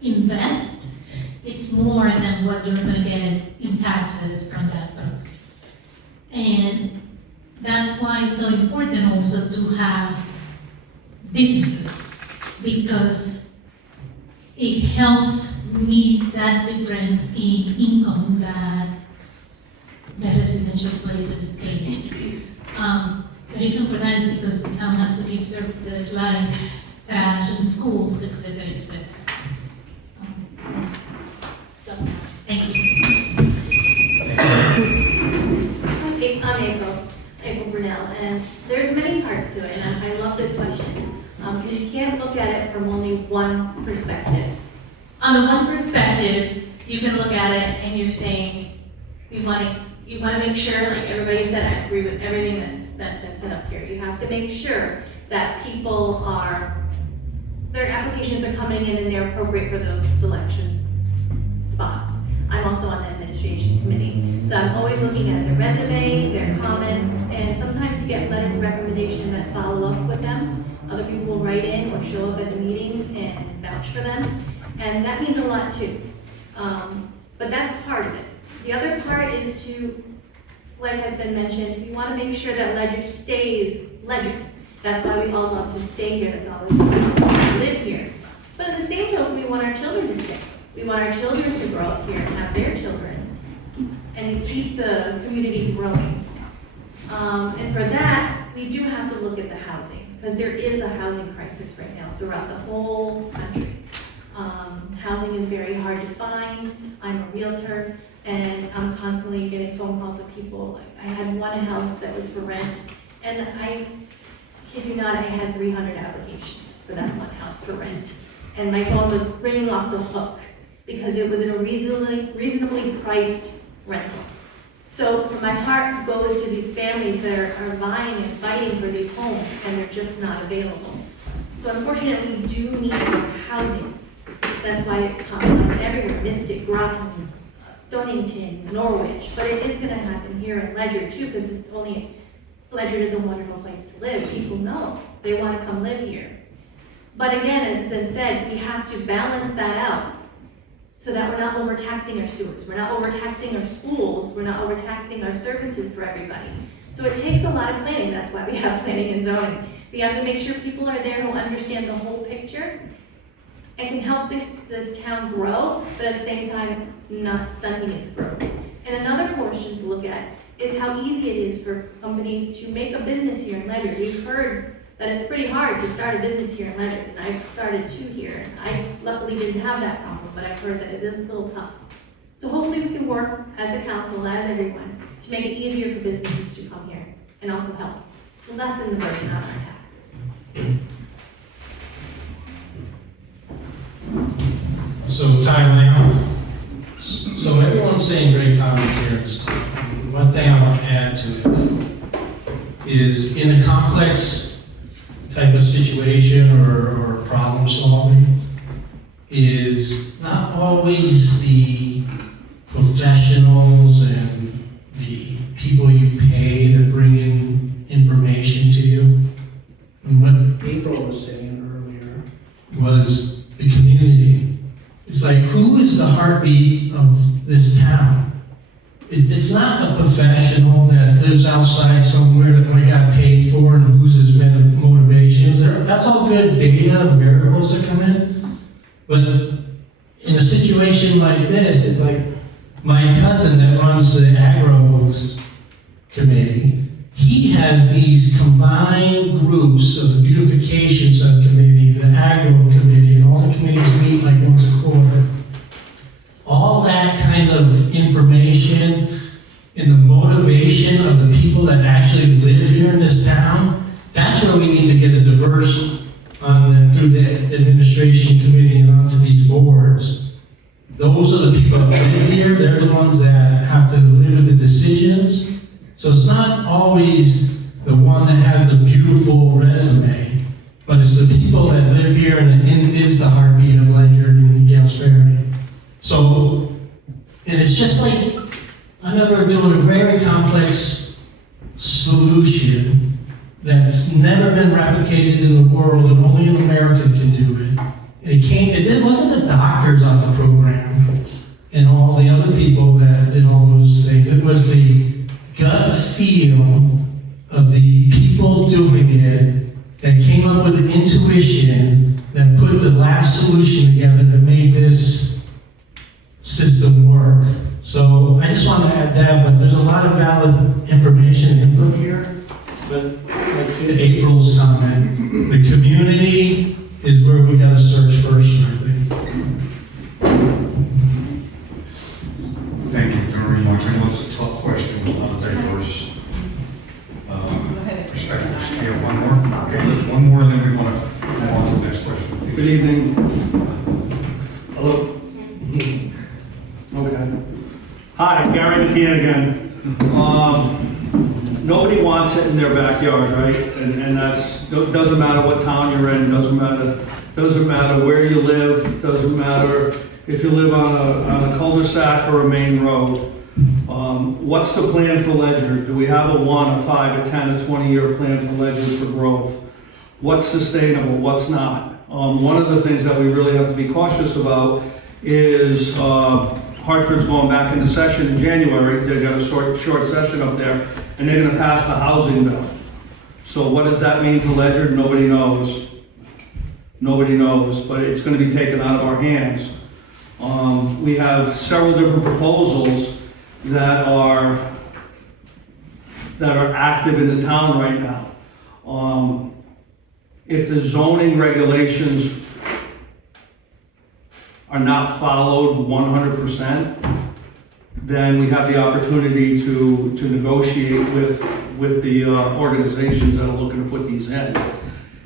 invest, it's more than what you're going to get in taxes from that property. And that's why it's so important also to have businesses, because it helps meet that difference in income that the residential places bring. The reason for that is because the town has to give services like trash and schools, etc., etc. So, thank you. I'm April Brunel, and there's many parts to it, and I love this question, because you can't look at it from only one perspective. On the one perspective, you can look at it and you're saying, you want to make sure, like everybody said, I agree with everything that's been set up here. You have to make sure that people their applications are coming in and they're appropriate for those selections spots. I'm also on the administration committee, so I'm always looking at their resume, their comments, and sometimes you get letters of recommendation that follow up with them. Other people will write in or show up at the meetings and vouch for them, and that means a lot too. But that's part of it. The other part is to, like has been mentioned, we want to make sure that Ledyard stays Ledyard. That's why we all love to stay here. That's all we want to live here. But at the same token, we want our children to stay. We want our children to grow up here and have their children and keep the community growing. And for that, we do have to look at the housing, because there is a housing crisis right now throughout the whole country. Housing is very hard to find. I'm a realtor, and I'm constantly getting phone calls with people. Like, I had one house that was for rent, and I kid you not, I had 300 applications for that one house for rent. And my phone was ringing off the hook because it was in a reasonably priced rental. So my heart goes to these families that are buying and fighting for these homes, and they're just not available. So unfortunately, we do need more housing. That's why it's popping up everywhere, Mystic, Groton, Stonington, Norwich. But it is going to happen here in Ledyard too, because Ledyard is a wonderful place to live. People know they want to come live here. But again, as has been said, we have to balance that out so that we're not overtaxing our sewers, we're not overtaxing our schools, we're not overtaxing our services for everybody. So it takes a lot of planning. That's why we have planning and zoning. We have to make sure people are there who understand the whole picture and can help this town grow, but at the same time, not stunting its growth. And another portion to look at is how easy it is for companies to make a business here in Ledyard. We've heard that it's pretty hard to start a business here in Ledyard, and I've started 2 here. I luckily didn't have that problem, but I've heard that it is a little tough. So hopefully we can work as a council, as everyone, to make it easier for businesses to come here and also help lessen the burden on our taxes. So Ty Lamb. So everyone's saying great comments here and stuff. One thing I want to add to it is, in a complex type of situation or problem solving, is not always the professionals and the people you pay to bring in information to you. And what April was saying earlier was the community. It's like, who is the heartbeat of this town? It's not a professional that lives outside somewhere that we got paid for and whose has been motivations. That's all good data, variables that come in. But in a situation like this, it's like my cousin that runs the agro committee, he has these combined groups of the beautification subcommittee, the agro committee, and all the committees meet like once a quarter. All that kind of information and the motivation of the people that actually live here in this town, that's where we need to get a diverse through the administration committee and onto these boards. Those are the people that live here. They're the ones that have to live with the decisions. So it's not always the one that has the beautiful resume, but it's the people that live here and is the heartbeat of Ledyard and Gales Ferry. So, and it's just like, I remember doing a very complex solution that's never been replicated in the world and only an American can do it. And it wasn't the doctors on the program and all the other people that did all those things. It was the gut feel of the people doing it that came up with the intuition that put the last solution together that made this system work. So I just want to add that, but there's a lot of valid information and input here. But like to April's comment, the community is where we got to search first, I think. Thank you very much. I know it's a tough question with a lot of diverse perspectives. Yeah, one more? Okay, there's one more, and then we want to move on to the next question. Good evening. Hello. Okay. Hi, Gary McKeon again. nobody wants it in their backyard, right? And doesn't matter what town you're in, doesn't matter where you live, doesn't matter if you live on a cul-de-sac or a main road. What's the plan for Ledyard? Do we have a 1, a 5, a 10, a 20-year plan for Ledyard for growth? What's sustainable, what's not? One of the things that we really have to be cautious about is Hartford's going back into session in January. They've got a short session up there, and they're gonna pass the housing bill. So what does that mean to Ledyard? Nobody knows. Nobody knows, but it's gonna be taken out of our hands. We have several different proposals that are active in the town right now. If the zoning regulations are not followed 100%, then we have the opportunity to negotiate with the organizations that are looking to put these in.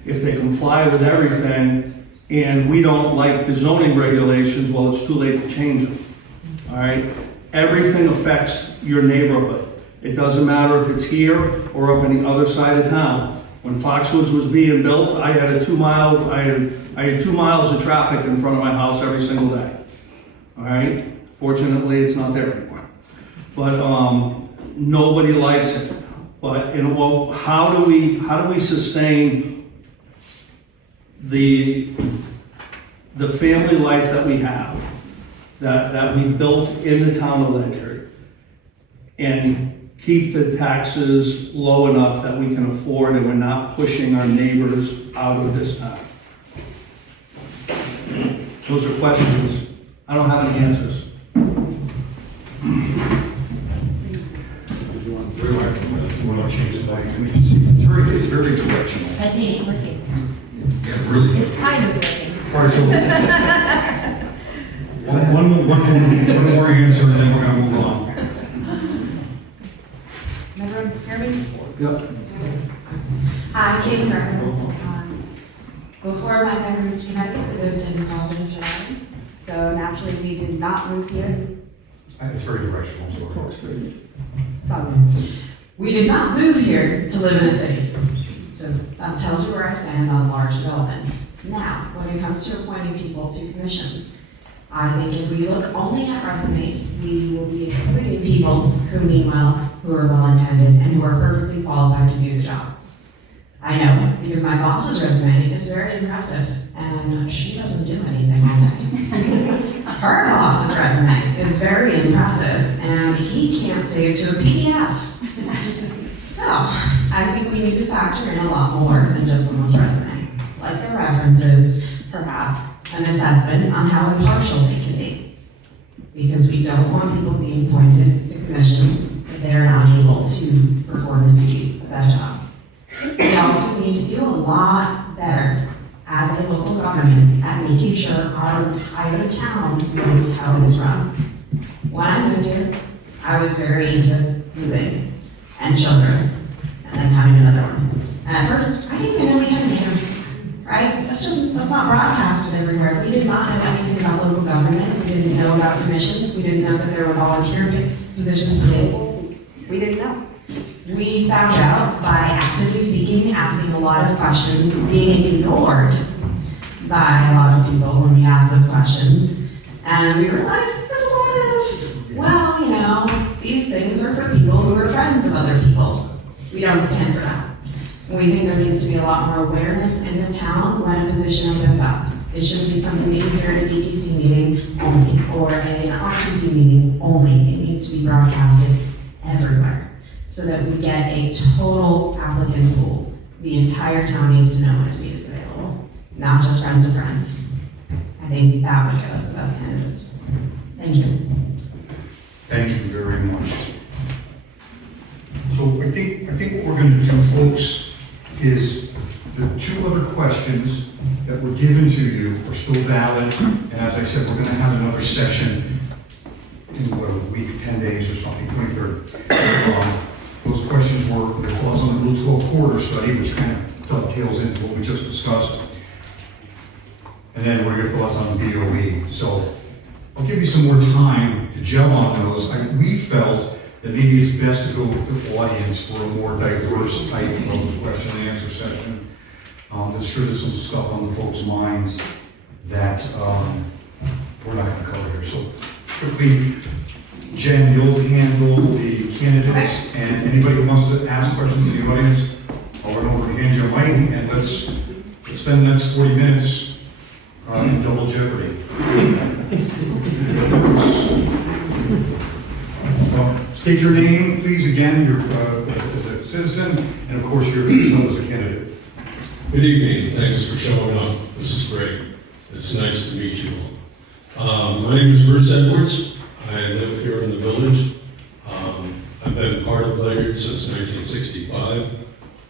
If they comply with everything and we don't like the zoning regulations, well, it's too late to change them, all right? Everything affects your neighborhood. It doesn't matter if it's here or up on the other side of town. When Foxwoods was being built, I had 2 miles of traffic in front of my house every single day. All right? Fortunately, it's not there anymore. But nobody likes it. But well, how do we sustain the family life that we have, that we built in the town of Ledyard, and keep the taxes low enough that we can afford and we're not pushing our neighbors out of this town? Those are questions. I don't have any answers. We're not changing the light. It's very directional. I think it's working. Yeah, really. It's kind of working. All right, so one more answer and then we're gonna move on. Everyone hear me? Yep. Hi, Katie Garner. Before my family moved to Connecticut, we lived in Malden, July. So naturally, we did not move here. It's very directional, sorry. We did not move here to live in a city. So that tells you where I stand on large developments. Now, when it comes to appointing people to commissions, I think if we look only at resumes, we will be excluding people who mean well, who are well-intended, and who are perfectly qualified to do the job. I know, because my boss's resume is very impressive, and she doesn't do anything all day. Her boss's resume is very impressive, and he can't save to a PDF. So, I think we need to factor in a lot more than just someone's resume, like their references, perhaps an assessment on how impartial they can be. Because we don't want people being appointed to commissions if they are not able to perform the duties of that job. We also need to do a lot better as a local government at making sure our entire town knows how it is run. When I moved here, I was very into moving and children, and then having another one. And at first, I didn't even know we had a mayor, right? That's not broadcasted everywhere. We did not know anything about local government. We didn't know about commissions. We didn't know that there were volunteer positions available. We didn't know. We found out by actively seeking, asking a lot of questions, being ignored by a lot of people when we asked those questions. And we realized there's a lot of, well, you know, these things are for people who are friends of other people. We don't stand for that. We think there needs to be a lot more awareness in the town when a position opens up. It shouldn't be something that you hear at a DTC meeting only, or an RTC meeting only. It needs to be broadcasted everywhere, so that we get a total applicant pool. The entire town needs to know when a seat is available, not just friends of friends. I think that would get us the best candidates. Thank you. Thank you very much. So I think what we're going to do, folks, is the 2 other questions that were given to you are still valid. And as I said, we're going to have another session in what, a week, 10 days or something, 23rd. Those questions were the thoughts on the Rule 12 corridor study, which kind of dovetails into what we just discussed. And then what are your thoughts on the BOE? So I'll give you some more time to gel on those. We felt that maybe it's best to go to audience for a more diverse type of question and answer session. I'm sure there's some stuff on the folks' minds that we're not going to cover here. So quickly, Jen, you'll handle the candidates, and anybody who wants to ask questions in the audience, I'll run over and hand you a mic, and let's spend the next 40 minutes in double jeopardy. State your name, please, again, you're as a citizen, and of course, you're as a candidate. Good evening, thanks for showing up. This is great. It's nice to meet you all. My name is Bruce Edwards. I live here in the village. I've been part of Ledyard since 1965.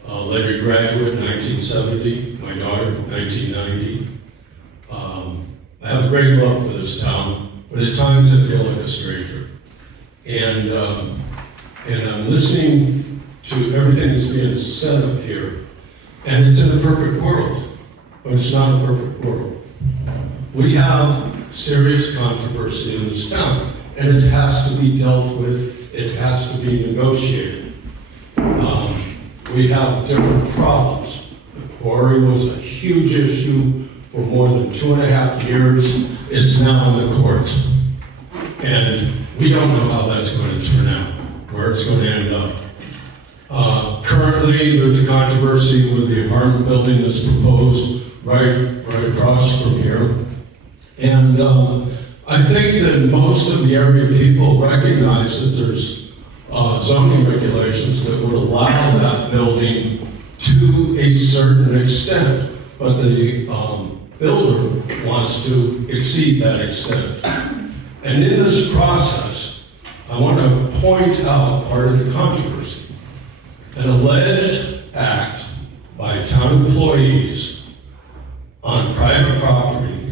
Ledyard graduate in 1970, my daughter 1990. I have a great love for this town, but at times I feel like a stranger. And I'm listening to everything that's being said up here, and it's in a perfect world, but it's not a perfect world. We have serious controversy in this town, and it has to be dealt with, it has to be negotiated. We have different problems. The quarry was a huge issue for more than 2.5 years. It's now in the courts. And we don't know how that's going to turn out, where it's going to end up. Currently, there's a controversy with the apartment building that's proposed right across from here. And I think that most of the area people recognize that there's zoning regulations that would allow that building to a certain extent, but the builder wants to exceed that extent. And in this process, I want to point out part of the controversy. An alleged act by town employees on private property,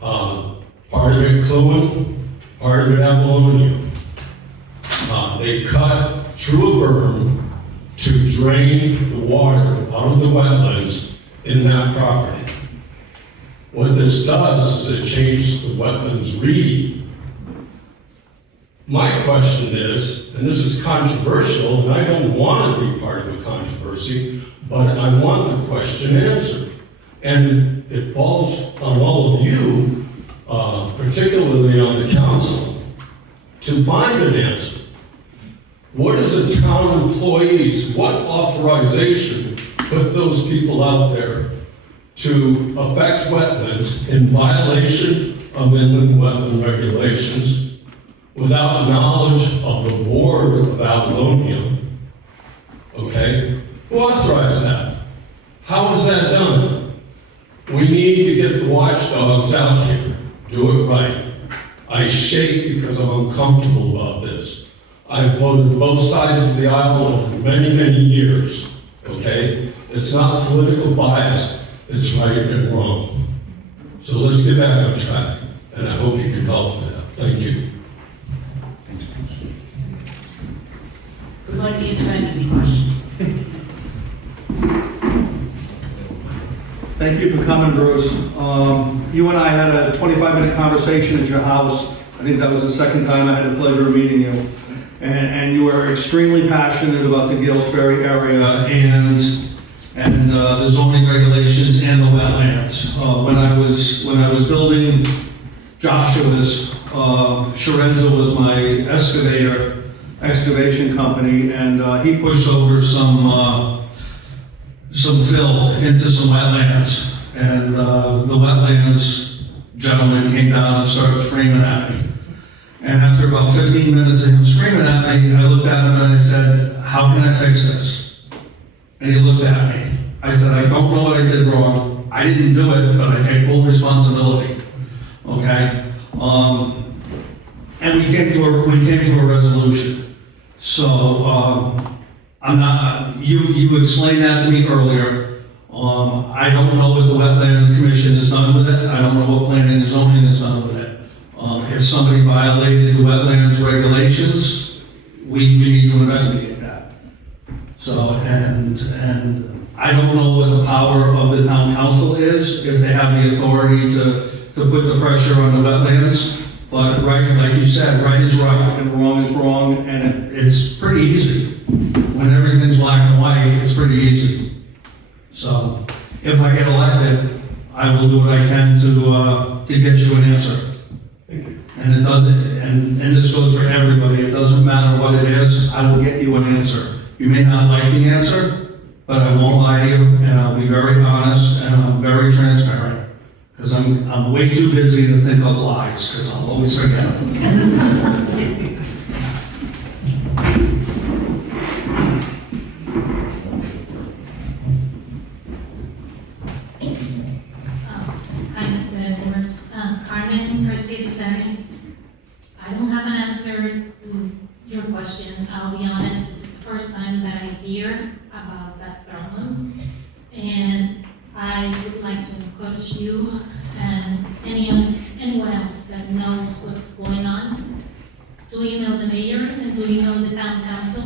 part of it Clewin, part of it Apollonia. They cut through a berm to drain the water out of the wetlands in that property. What this does is it changes the wetlands reading. My question is, and this is controversial, and I don't want to be part of a controversy, but I want the question answered. And it falls on all of you, particularly on the council, to find an answer. What is a town employees, what authorization put those people out there to affect wetlands in violation of inland wetland regulations without knowledge of the board of Apollonia? Okay, who authorized that? How is that done? We need to get the watchdogs out here, do it right. I shake because I'm uncomfortable about this. I've voted both sides of the aisle over many, many years, okay? It's not political bias, it's right and wrong. So let's get back on track, and I hope you can help with that. Thank you. Would like to answer an easy question. Thank you for coming, Bruce. You and I had a 25-minute conversation at your house. I think that was the second time I had the pleasure of meeting you. And you are extremely passionate about the Gales Ferry area and the zoning regulations and the wetlands. When I was building Joshua's, Sharenza was my excavation company, and he pushed over some fill into some wetlands, and the wetlands gentleman came down and started screaming at me. And after about 15 minutes of him screaming at me, I looked at him and I said, how can I fix this? And he looked at me. I said, I don't know what I did wrong. I didn't do it, but I take full responsibility. Okay? And we came to a resolution. So I'm not. You explained that to me earlier. I don't know what the Wetlands Commission has done with it. I don't know what planning and zoning has done with it. If somebody violated the wetlands regulations, we need to investigate that. So, and I don't know what the power of the town council is, if they have the authority to put the pressure on the wetlands. But right, like you said, right is right and wrong is wrong, and it's pretty easy. When everything's black and white, it's pretty easy. So, if I get elected, I will do what I can to get you an answer. Thank you. And it doesn't, and this goes for everybody, it doesn't matter what it is, I will get you an answer. You may not like the answer, but I won't lie to you, and I'll be very honest, and I'm very transparent. Because I'm way too busy to think of lies, because I'll always forget them. Hi, Mr. Edwards. Carmen, First City Senate. I don't have an answer to your question. I'll be honest, this is the first time that I hear about that problem. And I would like to encourage you and anyone else that knows what's going on to email the mayor and to email the town council,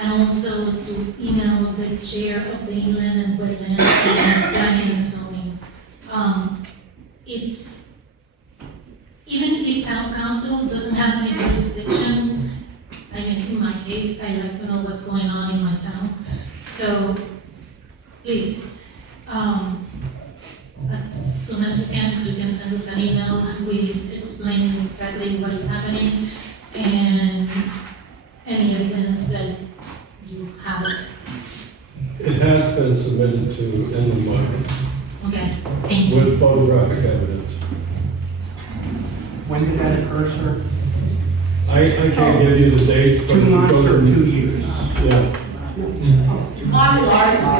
and also to email the chair of the Inland and Wetlands and Planning and Zoning. It's, even if town council doesn't have any jurisdiction, I mean, in my case, I like to know what's going on in my town. So, please, as soon as you can send us an email, we explain exactly what is happening and any evidence that you have. It has been submitted to Inland Wetlands. Okay, thank you. With photographic evidence. When did that occur, sir? I can't give you the dates, but 2 if you months go or to- 2 years? Yeah. I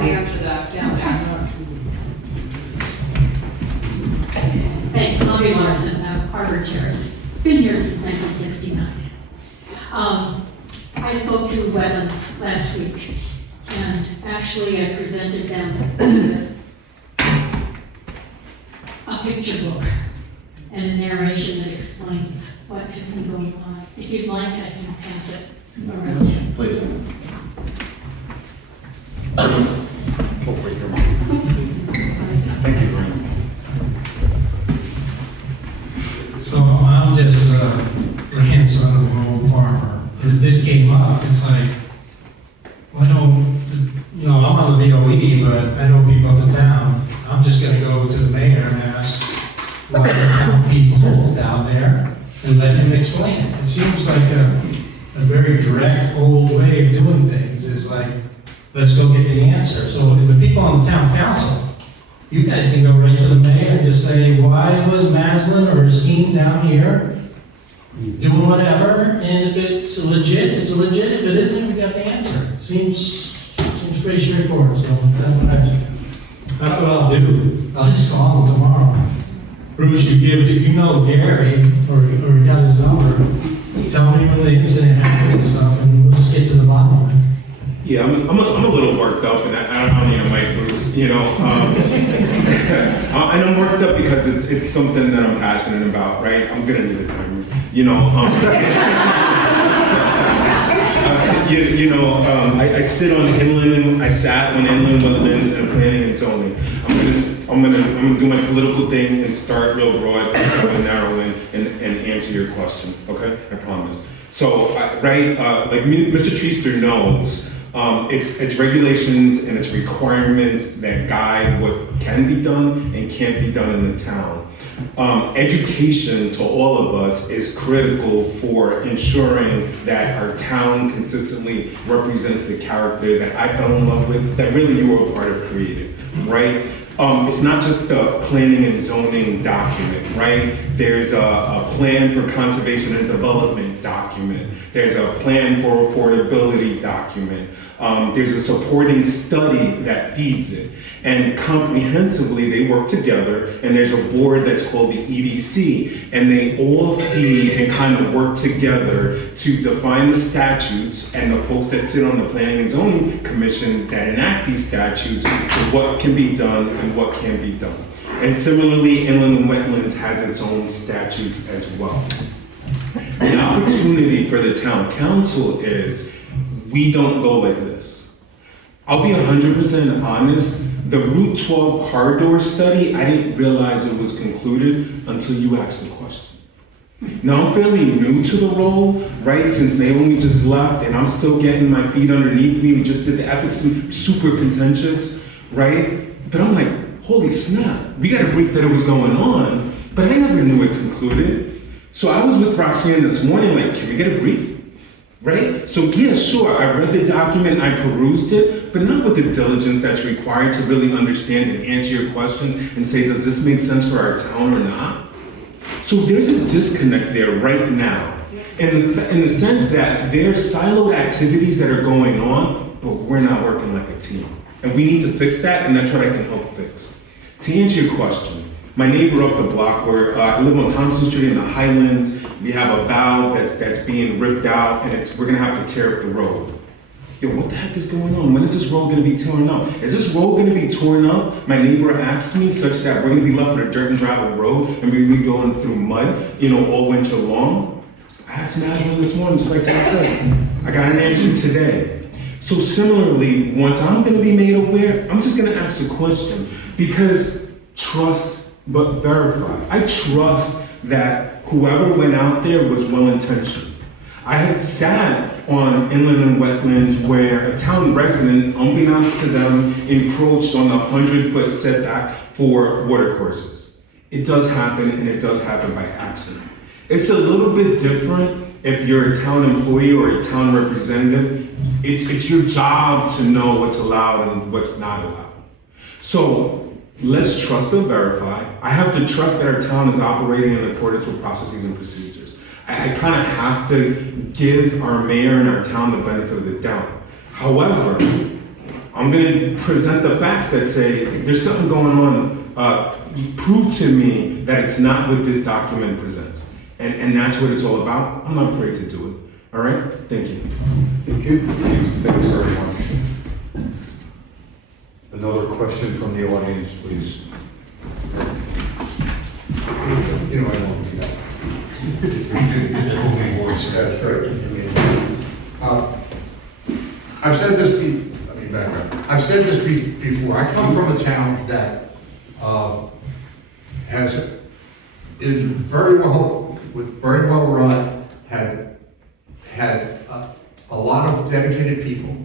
can answer that, Thanks, Bobby Larson, Harvard Chairs. Been here since 1969. I spoke to Wetlands last week, and actually I presented them a picture book and a narration that explains what has been going on. If you'd like, I can pass it around. Please. Thank you very much. So I'm just a grandson of an old farmer. And if this came up, it's like, well, you know, I'm on the BOE, but I know people in the town. I'm just gonna go to the mayor and ask why the town people down there and let him explain it. It seems like a very direct, old way of doing things. Is like, let's go get the answer. So the people on the town council, you guys can go right to the mayor and just say, why was Maslin or his team down here doing whatever, and if it's legit, it's legit. If it isn't, we got the answer. It seems pretty straightforward, so that's what I'll do. I'll just call him tomorrow. Bruce, if you know Gary, or you got his number, tell me when the incident happened and stuff, and we'll just get to the bottom line. Yeah, I'm a little worked up, and I don't need a mic, Bruce, you know. And I'm worked up because it's something that I'm passionate about, right? I'm gonna need a timer, you know. I sit on inland, I sat on inland wetlands and planning and zoning. I'm gonna do my political thing and start real broad and narrow in and answer your question, okay? I promise. So, like Mr. Treaster knows, it's regulations and it's requirements that guide what can be done and can't be done in the town. Education to all of us is critical for ensuring that our town consistently represents the character that I fell in love with, that really you were a part of creating, right? It's not just a planning and zoning document, right? There's a plan for conservation and development document. There's a plan for affordability document. There's a supporting study that feeds it. And comprehensively, they work together, and there's a board that's called the EDC, and they all feed and kind of work together to define the statutes, and the folks that sit on the Planning and Zoning Commission that enact these statutes, what can be done and what can't be done. And similarly, Inland and Wetlands has its own statutes as well. The opportunity for the town council is, we don't go like this. I'll be 100% honest, the Route 12 corridor study, I didn't realize it was concluded until you asked the question. Now, I'm fairly new to the role, right, since Naomi just left, and I'm still getting my feet underneath me. We just did the ethics meeting, super contentious, right? But I'm like, holy snap, we got a brief that it was going on, but I never knew it concluded. So I was with Roxanne this morning, like, can we get a brief? Right? So yeah, sure, I read the document, I perused it, but not with the diligence that's required to really understand and answer your questions and say, does this make sense for our town or not? So there's a disconnect there right now, in the sense that there's siloed activities that are going on, but we're not working like a team. And we need to fix that, and that's what I can help fix. To answer your question, my neighbor up the block, where I live on Thompson Street in the Highlands, we have a valve that's being ripped out, and we're gonna have to tear up the road. Yo, what the heck is going on? When is this road gonna be torn up? Is this road gonna be torn up? My neighbor asked me, such that we're gonna be left with a dirt and gravel road, and we're gonna be going through mud, all winter long. I asked Nazareth this morning, just like Ted said. I got an answer today. So similarly, once I'm gonna be made aware, I'm just gonna ask a question, because trust but verify. I trust that whoever went out there was well-intentioned. I have sat on inland and wetlands where a town resident, unbeknownst to them, encroached on the 100-foot setback for watercourses. It does happen, and it does happen by accident. It's a little bit different if you're a town employee or a town representative. It's your job to know what's allowed and what's not allowed. So let's trust but verify. I have to trust that our town is operating in accordance with processes and procedures. I kind of have to give our mayor and our town the benefit of the doubt. However, I'm going to present the facts that say, if there's something going on, prove to me that it's not what this document presents. And that's what it's all about. I'm not afraid to do it. All right? Thank you. Thank you. Thanks very much. Another question from the audience, please. I won't do that. That's great. I've said this, let me back up. I've said this before. I come from a town that is very well run, had a lot of dedicated people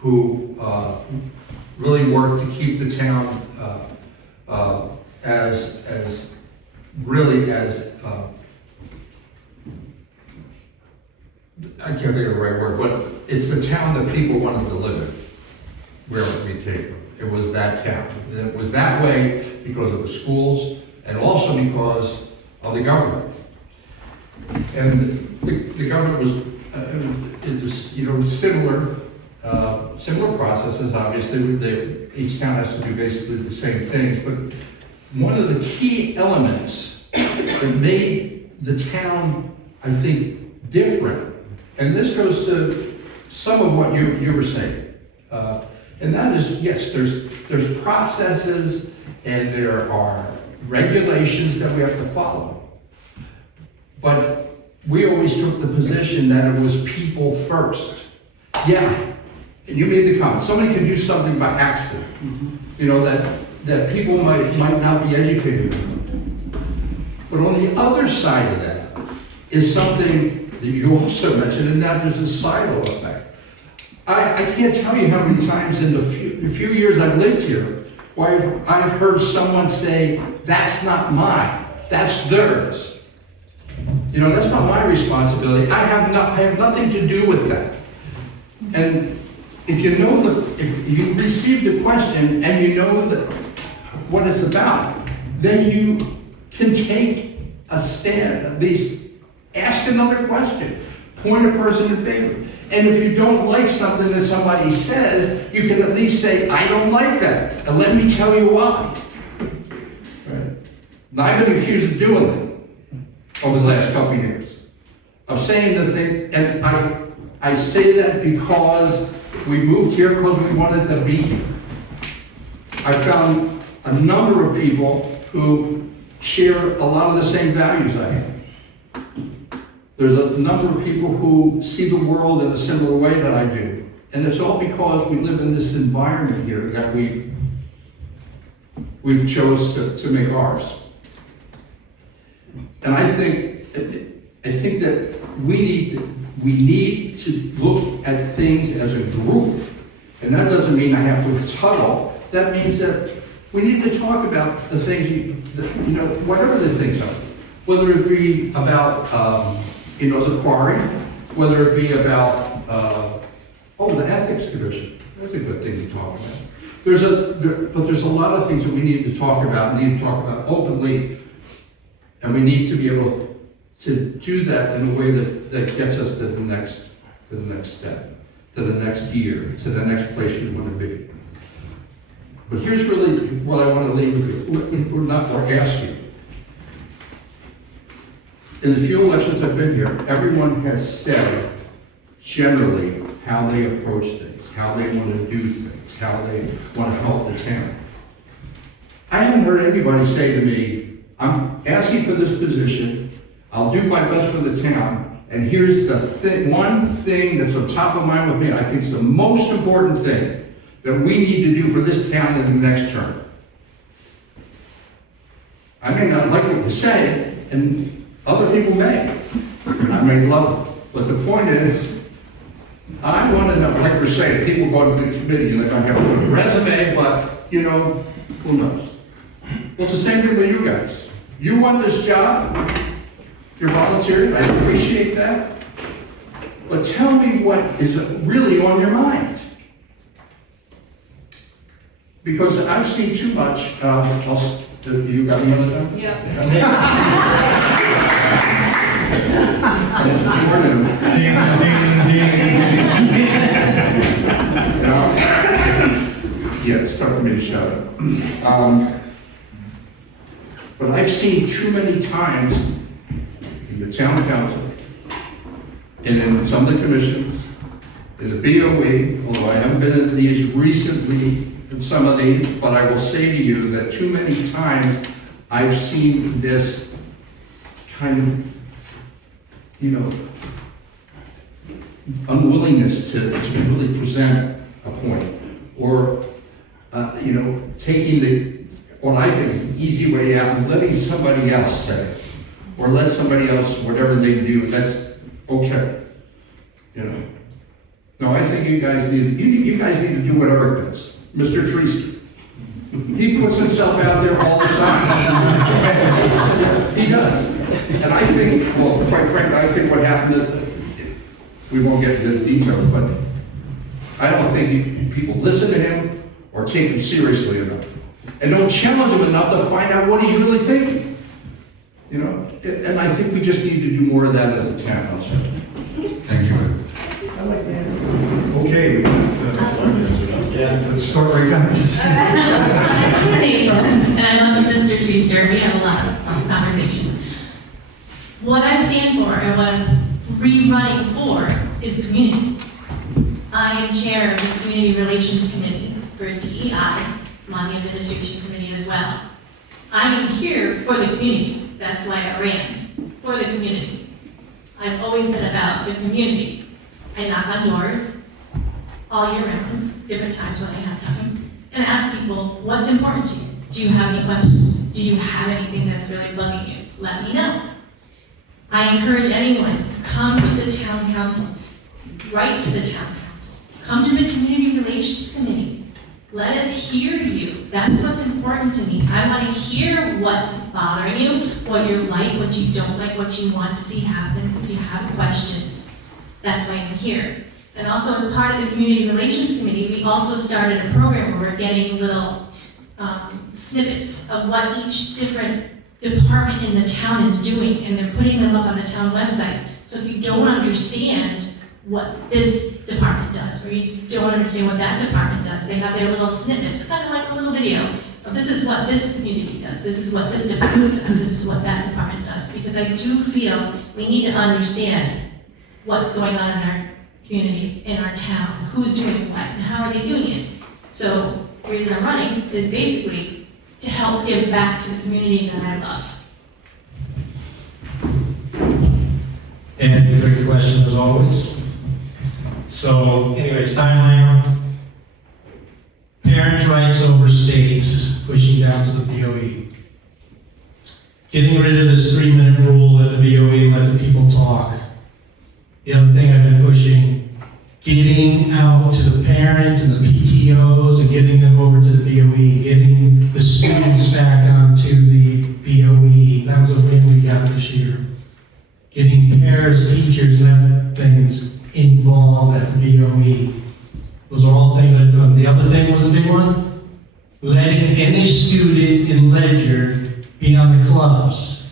who really work to keep the town as I can't think of the right word, but it's the town that people wanted to live in, wherever we came from. It was that town. It was that way because of the schools and also because of the government. And the government was similar processes, obviously. Each town has to do basically the same things, but one of the key elements that made the town, I think, different, and this goes to some of what you were saying, and that is, yes, there's processes and there are regulations that we have to follow, but we always took the position that it was people first. Yeah, and you made the comment, somebody could do something by accident, that people might not be educated on. But on the other side of that is something that you also mentioned, and that is the silo effect. I can't tell you how many times in the few years I've lived here, where I've heard someone say, that's not mine, that's theirs. That's not my responsibility. I have nothing to do with that. And if you receive the question and you know what it's about, then you can take a stand, at least ask another question, point a person in favor. And if you don't like something that somebody says, you can at least say, I don't like that, and let me tell you why. Right? Now, I've been accused of doing that over the last couple of years, of saying the thing, and I say that because we moved here because we wanted to be here. I found a number of people who share a lot of the same values I have. There's a number of people who see the world in a similar way that I do. And it's all because we live in this environment here that we've chose to make ours. And I think I think that we need to look at things as a group. And that doesn't mean I have to huddle. That means that we need to talk about the things, whatever the things are. Whether it be about, the quarry, whether it be about, the ethics commission. That's a good thing to talk about. But there's a lot of things that we need to talk about, openly, and we need to be able to do that in a way that gets us to the next step, to the next year, to the next place we want to be. But here's really what I want to leave with you, or ask you. In the few elections I've been here, everyone has said generally how they approach things, how they want to do things, how they want to help the town. I haven't heard anybody say to me, I'm asking for this position, I'll do my best for the town, and here's the one thing that's on top of mind with me, I think it's the most important thing that we need to do for this town in the next term. I may not like what you say, and other people may. I may love it. But the point is, I want to know, like we're saying, people go to the committee and they're going to have a good resume, but, who knows? Well, it's the same thing with you guys. You want this job, you're volunteering, I appreciate that. But tell me what is really on your mind. Because I've seen too much, you got me on the time? Yeah, it's tough for me to shout out. But I've seen too many times in the town council, and in some of the commissions, in the BOE, although I haven't been in these recently, in some of these, but I will say to you that too many times I've seen this kind of, unwillingness to really present a point, or, taking what I think is the easy way out and letting somebody else say it, or let somebody else, whatever they do, that's okay, No, I think you guys need to do whatever it does. Mr. Treaster, he puts himself out there all the time. He does. And I think, well, quite frankly, I think what happened, we won't get into the details, but I don't think people listen to him or take him seriously enough. And don't challenge him enough to find out what he's really thinking. And I think we just need to do more of that as a town council. Thank you. I like that. Okay, let's start right down. I'm April, and I love Mr. Treaster. We have a lot of conversations. What I stand for and what I'm rerunning for is community. I am chair of the Community Relations Committee for DEI. I'm on the Administration Committee as well. I am here for the community. That's why I ran, for the community. I've always been about the community. I knock on doors all year round, different times when I have time, and ask people, what's important to you? Do you have any questions? Do you have anything that's really bugging you? Let me know. I encourage anyone, come to the town councils, write to the town council, come to the Community Relations Committee. Let us hear you. That's what's important to me. I want to hear what's bothering you, what you like, what you don't like, what you want to see happen. If you have questions, that's why I'm here. And also as part of the Community Relations Committee, we also started a program where we're getting little snippets of what each different department in the town is doing, and they're putting them up on the town website. So if you don't understand what this department does, or you don't understand what that department does, they have their little snippets, kind of like a little video of this is what this community does, this is what this department does, this is what that department does. Because I do feel we need to understand what's going on in our community, in our town, who's doing what, and how are they doing it. So the reason I'm running is basically to help give back to the community that I love. And great question as always. So anyways, timeline. Parent rights over states, pushing down to the BOE. getting rid of this 3-minute rule at the BOE, let the people talk. The other thing I've been pushing, getting out to the parents and the PTOs and getting them over to the BOE, getting the students back onto the BOE. That was a win we got this year. Getting parents, teachers, and things involved at the BOE. Those are all things I've done. The other thing was a big one, letting any student in Ledyard be on the clubs.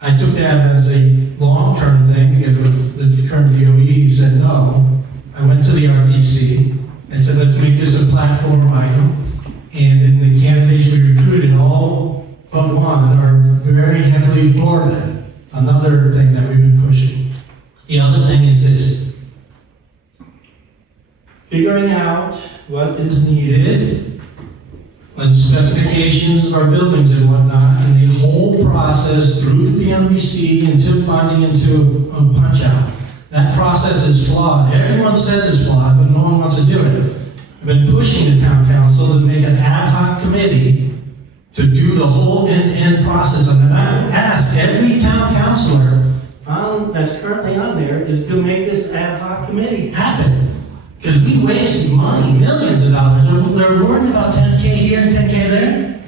I took that as a long-term thing because with the current BOE said no. I went to the RTC and said, let's make this a platform item. And in the candidates we recruited, all but one are very heavily for that. Another thing that we've been pushing. The other thing is this, figuring out what is needed, and specifications of our buildings and whatnot, and the whole process through the PMBC into funding into a punch out. That process is flawed. Everyone says it's flawed, but no one wants to do it. I've been pushing the town council to make an ad hoc committee to do the whole end-to-end process. And I've asked every town councilor that's currently on there is to make this ad hoc committee happen. Because we waste money, millions of dollars. They're worried about 10K here and 10K there.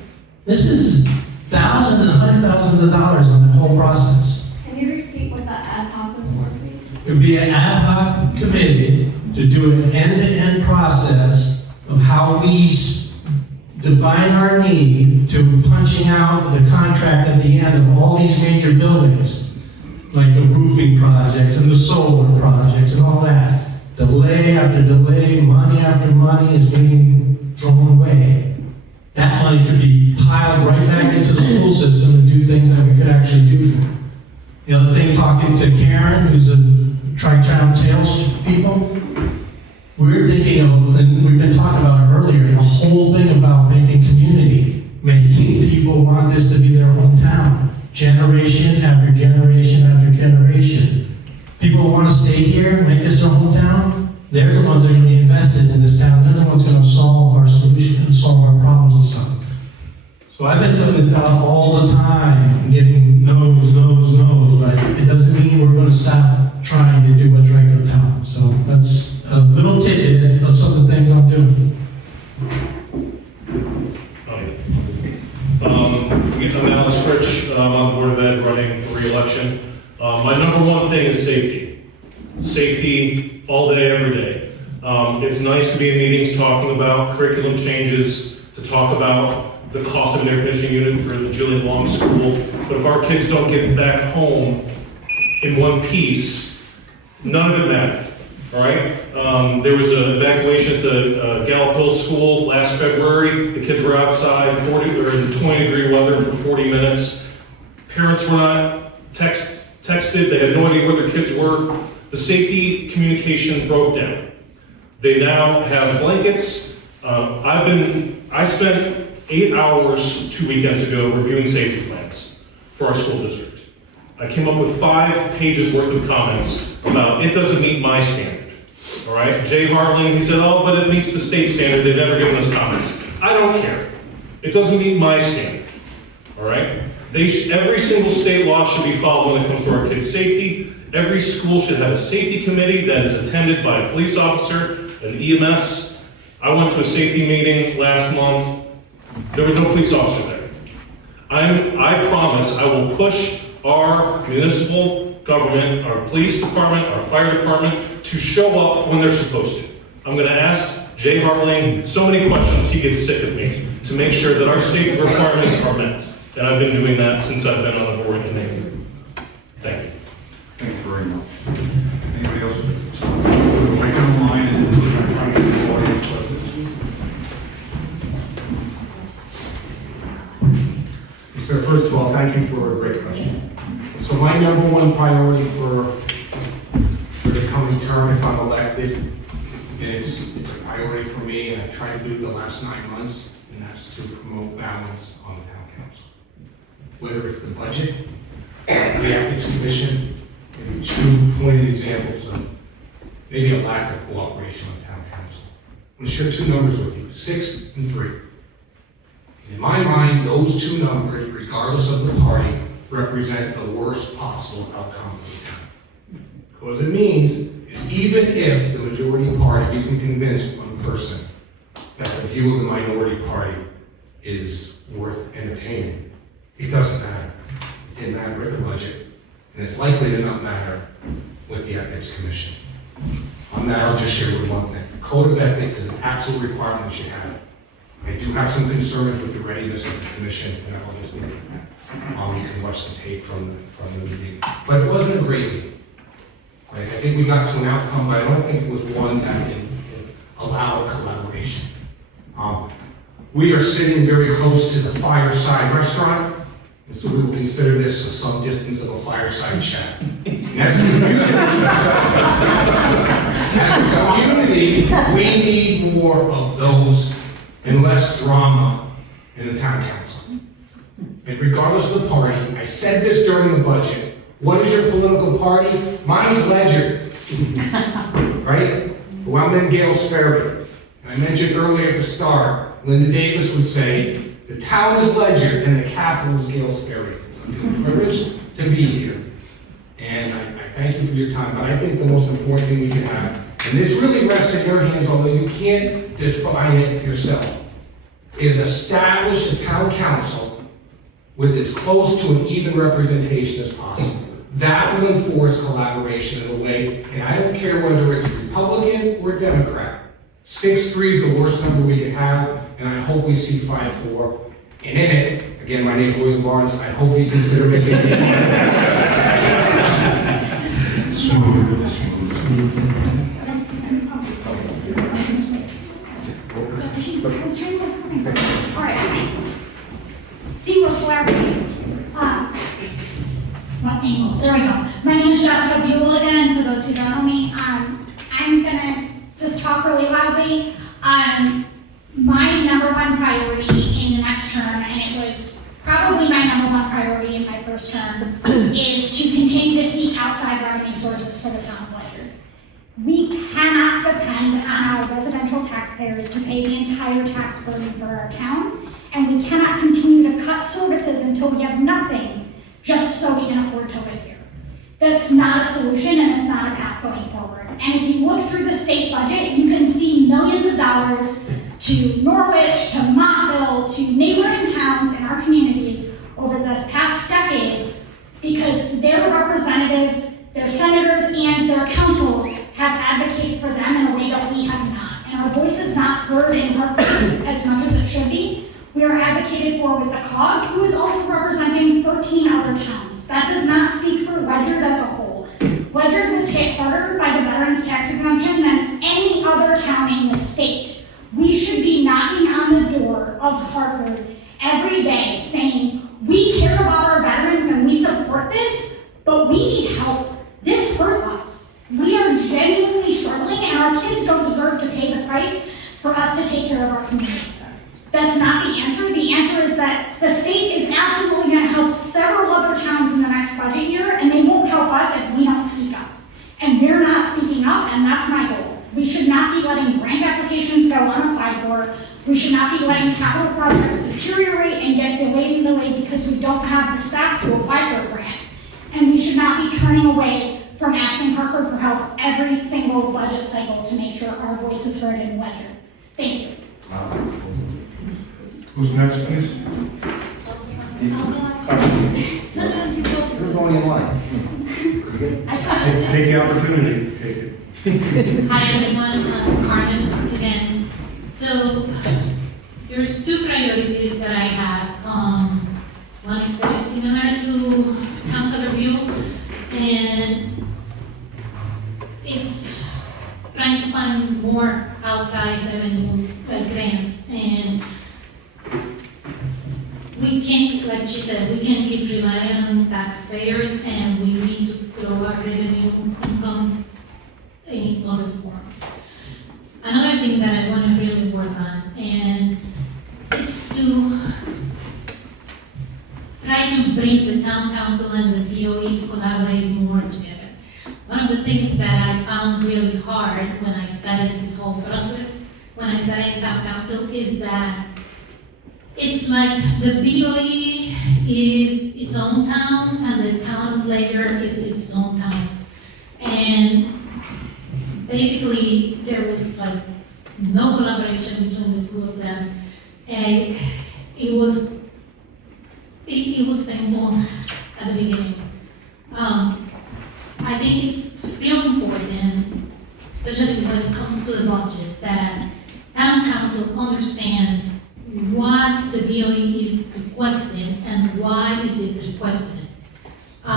This is thousands and hundred thousands of dollars on the whole process. Can you repeat what the ad hoc was for, please? It would be an ad hoc committee to do an end-to-end process of how we define our need to punching out the contract at the end of all these major buildings, like the roofing projects and the solar projects and all that. Delay after delay, money after money is being thrown away. That money could be piled right back into the school system and do things that we could actually do for them. The other thing, talking to Karen, who's a tri-town sales people, we're thinking of, and we've been talking about it earlier, the whole thing about making community, making people want this to be their hometown, generation after generation after generation. People want to stay here, make this their hometown. They're the ones that are going to be invested in this town. They're the ones going to solve our solutions, solve our problems and stuff. So I've been putting this out all the time, and getting no's, but it doesn't mean we're going to stop trying to do what's right for the town. So that's a little tidbit of some of the things I'm doing. I'm Alex Fritsch. I'm on the Board of Ed running for re-election. My number one thing is safety. Safety all day, every day. It's nice to be in meetings talking about curriculum changes, to talk about the cost of an air conditioning unit for the Julian Long School. But if our kids don't get back home in one piece, none of it mattered. All right? There was an evacuation at the Gallup Hill School last February. The kids were outside in 20-degree weather for 40 minutes. Parents were not texted. They had no idea where their kids were. The safety communication broke down. They now have blankets. I spent 8 hours 2 weekends ago reviewing safety plans for our school district. I came up with 5 pages worth of comments about it doesn't meet my standard. All right, Jay Hartling, he said, oh, but it meets the state standard. They've never given us comments. I don't care. It doesn't meet my standard. All right, every single state law should be followed when it comes to our kids' safety. Every school should have a safety committee that is attended by a police officer, an EMS. I went to a safety meeting last month. There was no police officer there. I promise I will push our municipal government, our police department, our fire department to show up when they're supposed to. I'm going to ask Jay Hartling so many questions he gets sick of me to make sure that our safety requirements are met. And I've been doing that since I've been on the board in April. Thank you. Thanks very much. Anybody else? We'll take it online and then we're going to try to get the audience questions. So first of all, thank you for a great question. So my number one priority for the coming term, if I'm elected, is it's a priority for me, and I tried to do it the last 9 months, and that's to promote balance on the town council. Whether it's the budget, the ethics commission, maybe 2 pointed examples of maybe a lack of cooperation on town council. I'm going to share 2 numbers with you, 6 and 3. In my mind, those 2 numbers, regardless of the party, represent the worst possible outcome for the town. Because it means is even if the majority party, you can convince one person that the view of the minority party is worth entertaining, it doesn't matter. It didn't matter with the budget, and it's likely to not matter with the Ethics Commission. On that, I'll just share with one thing. Code of Ethics is an absolute requirement you should have. I do have some concerns with the readiness of the commission, and I'll just leave it at that. You can watch the tape from the meeting. But it wasn't a great meeting. Right? I think we got to an outcome, but I don't think it was one that allowed collaboration. We are sitting very close to the Fireside Restaurant, and so we will consider this some distance of a fireside chat. And as a community, we need more of those and less drama in the town council. And regardless of the party, I said this during the budget, what is your political party? Mine's Ledger, right? Well, I'm in Gales Ferry. And I mentioned earlier at the start, Linda Davis would say, the town is Ledger and the capital is Gales Ferry. I'm feeling privileged to be here. And I thank you for your time, but I think the most important thing we can have, and this really rests in your hands, although you can't define it yourself, is establish a town council with as close to an even representation as possible. That will enforce collaboration in a way, and I don't care whether it's Republican or Democrat. 6-3 is the worst number we could have, and I hope we see 5-4. And in it, again, my name is William Barnes, I hope you consider making it. All right. See, we're collaborating. What angle? There we go. My name is Jessica Buell again, for those who don't know me. I'm gonna just talk really loudly. My number one priority in the next term, and it was probably my number one priority in my first term, is to continue to seek outside revenue sources for the town of Ledger. We cannot depend on our residential taxpayers to pay the entire tax burden for our town, and we cannot continue to cut services until we have nothing, just so we can afford to live here. That's not a solution, and it's not a path going forward. And if you look through the state budget, you can see millions of dollars to Norwich, to Montville, to neighboring towns in our communities over the past decades, because their representatives, their senators, and their councils have advocated for them in a way that we have not. And our voice is not heard in Hartford as much as it should be. We are advocated for with the COG, who is also representing 13 other towns. That does not speak for Ledger as a whole. Ledger was hit harder by the veterans tax exemption than any other town in the state. We should be knocking on the door of Hartford every day saying, we care about our veterans and we support this, but we need help. This hurt us. We are genuinely struggling, and our kids don't deserve to pay the price for us to take care of our community. That's not the answer. The answer is that the state is absolutely going to help several other towns in the next budget year, and they won't help us if we don't speak up. And they're not speaking up, and that's my goal. We should not be letting grant applications go unapplied for. We should not be letting capital projects deteriorate and get delayed and delayed because we don't have the staff to apply for a grant. And we should not be turning away from asking Hartford for help every single budget cycle to make sure our voice is heard in Ledger. Thank you. Who's next, please? You're going in line. Take the opportunity. Take it. Hi everyone, Carmen again. So there's two priorities that I have. One is very similar to Councilor Buell, and it's trying to find more outside revenue grants. And we can't, like she said, we can't keep relying on taxpayers, and we need to grow our revenue income in other forms. Another thing that I want to really work on, and it's to try to bring the town council and the DOE to collaborate more together. One of the things that I found really hard when I started this whole process, when I started town council, is that it's like the DOE is its own town, and the town of Laker is its own town. And basically, there was like no collaboration between the two of them. And it was painful at the beginning. I think it's real important, especially when it comes to the budget, that town council understands what the BOE is requesting and why is it requested. A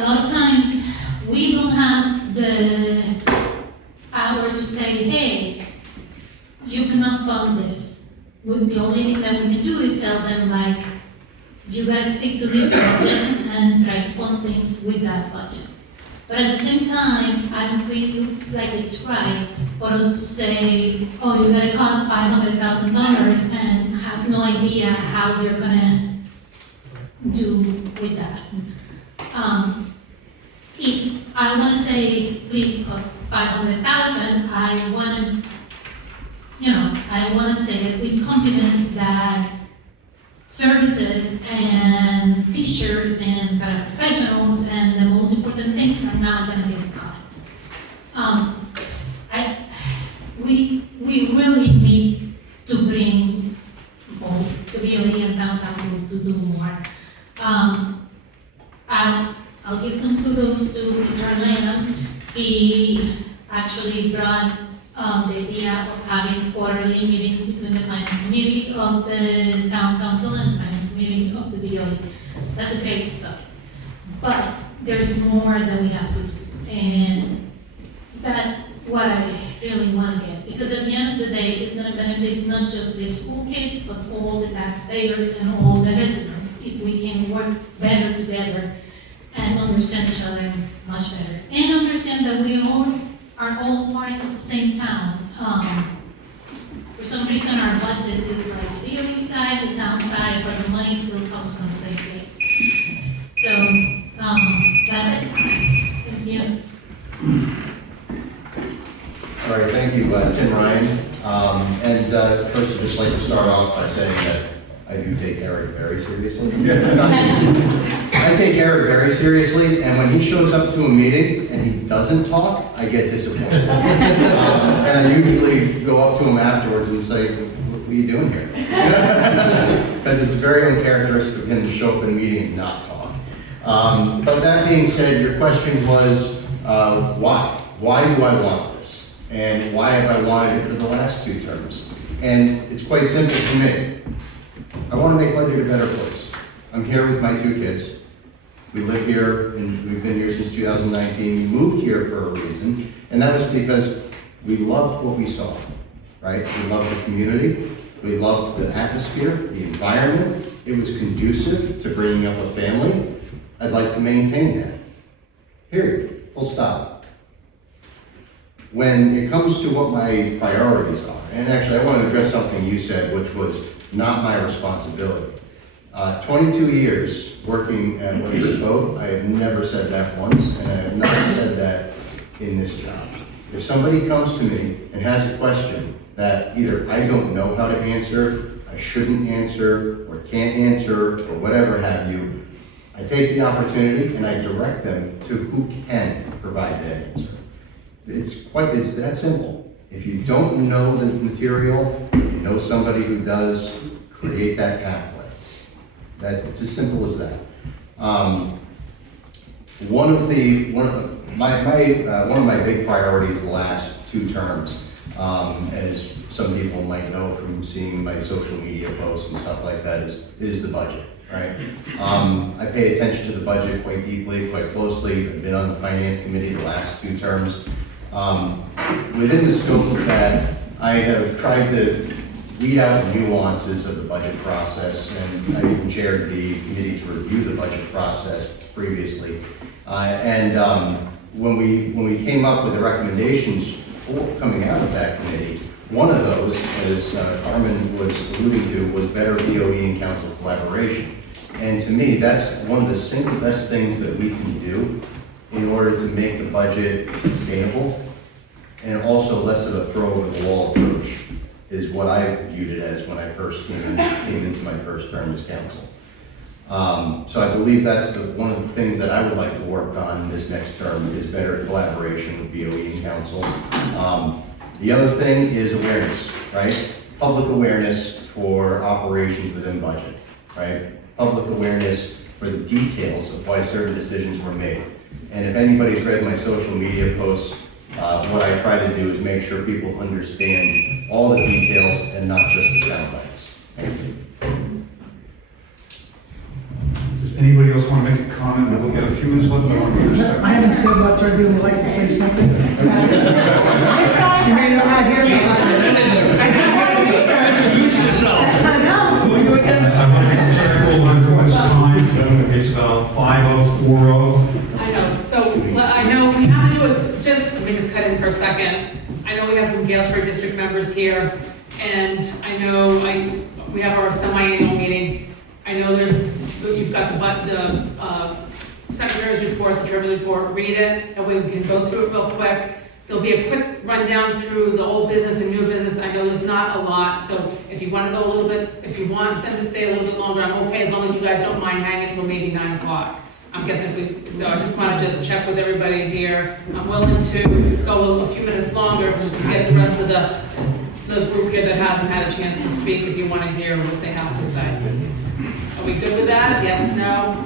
lot of times, we don't have the power to say, hey, you cannot fund this. The only thing that we can do is tell them, like, you guys stick to this budget and try to fund things with that budget. But at the same time, I don't feel like it's right for us to say, oh, you gotta cut $500,000 and have no idea how they're gonna do with that. If I wanna say, please cut 500,000, I wanna say that with confidence that services and teachers and paraprofessionals and the most important things are not going to get cut. We really need to bring both the BOE and town council to do more. I'll give some kudos to Mr. Lamb. He actually brought the idea of having quarterly meetings between the finance committee of the town council and the finance committee of the BOE. That's a great start. But there's more that we have to do. And that's what I really want to get. Because at the end of the day, it's going to benefit not just the school kids, but all the taxpayers and all the residents if we can work better together and understand each other much better. And understand that we all are all part of the same town. For some reason, our budget is like the BOE side, the town side, but the money still comes from the same place. So that's it. Thank you. All right, thank you, Tim Ryan. First, I'd just like to start off by saying that I do take Eric very seriously. I take Eric very seriously, and when he shows up to a meeting and he doesn't talk, I get disappointed. And I usually go up to him afterwards and say, what are you doing here? Because it's very uncharacteristic of him to show up in a meeting and not talk. But that being said, your question was, why? Why do I want this? And why have I wanted it for the last 2 terms? And it's quite simple for me. I want to make Ledyard a better place. I'm here with my 2 kids. We live here, and we've been here since 2019. We moved here for a reason, and that was because we loved what we saw, right? We loved the community. We loved the atmosphere, the environment. It was conducive to bringing up a family. I'd like to maintain that. Period. Full stop. When it comes to what my priorities are, and actually I want to address something you said, which was not my responsibility. 22 years working at Ledyard Cove, I have never said that once, and I have not said that in this job. If somebody comes to me and has a question that either I don't know how to answer, I shouldn't answer, or can't answer, or whatever have you, I take the opportunity and I direct them to who can provide that answer. It's that simple. If you don't know the material, you know somebody who does, create that pathway. It's as simple as that. One of my big priorities the last 2 terms, as some people might know from seeing my social media posts and stuff like that, is the budget, right? I pay attention to the budget quite deeply, quite closely. I've been on the finance committee the last 2 terms. Within the scope of that, I have tried to weed out the nuances of the budget process, and I even chaired the committee to review the budget process previously. When we came up with the recommendations for coming out of that committee, one of those, as Carmen was alluding to, was better BOE and council collaboration. And to me, that's one of the single best things that we can do in order to make the budget sustainable and also less of a throw over the wall approach, is what I viewed it as when I first came into my first term as council. So I believe that's one of the things that I would like to work on this next term is better collaboration with BOE and council. The other thing is awareness, right? Public awareness for operations within budget, right? Public awareness for the details of why certain decisions were made. And if anybody's read my social media posts, what I try to do is make sure people understand all the details and not just the sound bites. Thank you. Does anybody else want to make a comment? We'll get a few minutes left. I haven't said much, I'd really like to say something. You may not hear me. Introduce yourself. Who are you again? I want to make a circle on this time. It's about 5:04. I know, so, I know we have to do it, let me just cut in for a second. I know we have some Gales Ferry District members here, and I know we have our semi-annual meeting. I know you've got the Secretary's report, the Treasurer's report, read it, and we can go through it real quick. There'll be a quick rundown through the old business and new business. I know there's not a lot, so if you want to go a little bit, if you want them to stay a little bit longer, I'm okay, as long as you guys don't mind hanging till maybe 9 o'clock. I'm guessing so I just want to just check with everybody here. I'm willing to go a few minutes longer to get the rest of the group here that hasn't had a chance to speak if you want to hear what they have to say. Are we good with that? Yes, no?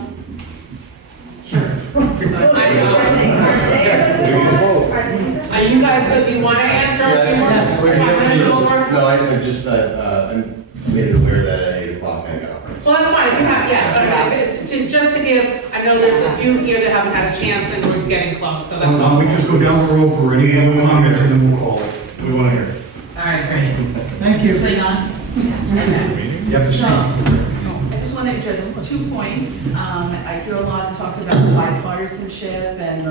Sure. I know. Are you guys good? Do you want to answer a few more? 5 minutes over? No, I just, I'm made it aware that at 8 o'clock I got operations. Well, that's fine, if you have, just to give, I know there's a few here that haven't had a chance and we're getting close, so that's all. We just go down the road for any comments and then we'll call it. We want to hear it. All right, great. Thank you. Is this thing on? Yes. Okay. Yep. So, I just want to address 2 points. I hear a lot of talk about bipartisanship and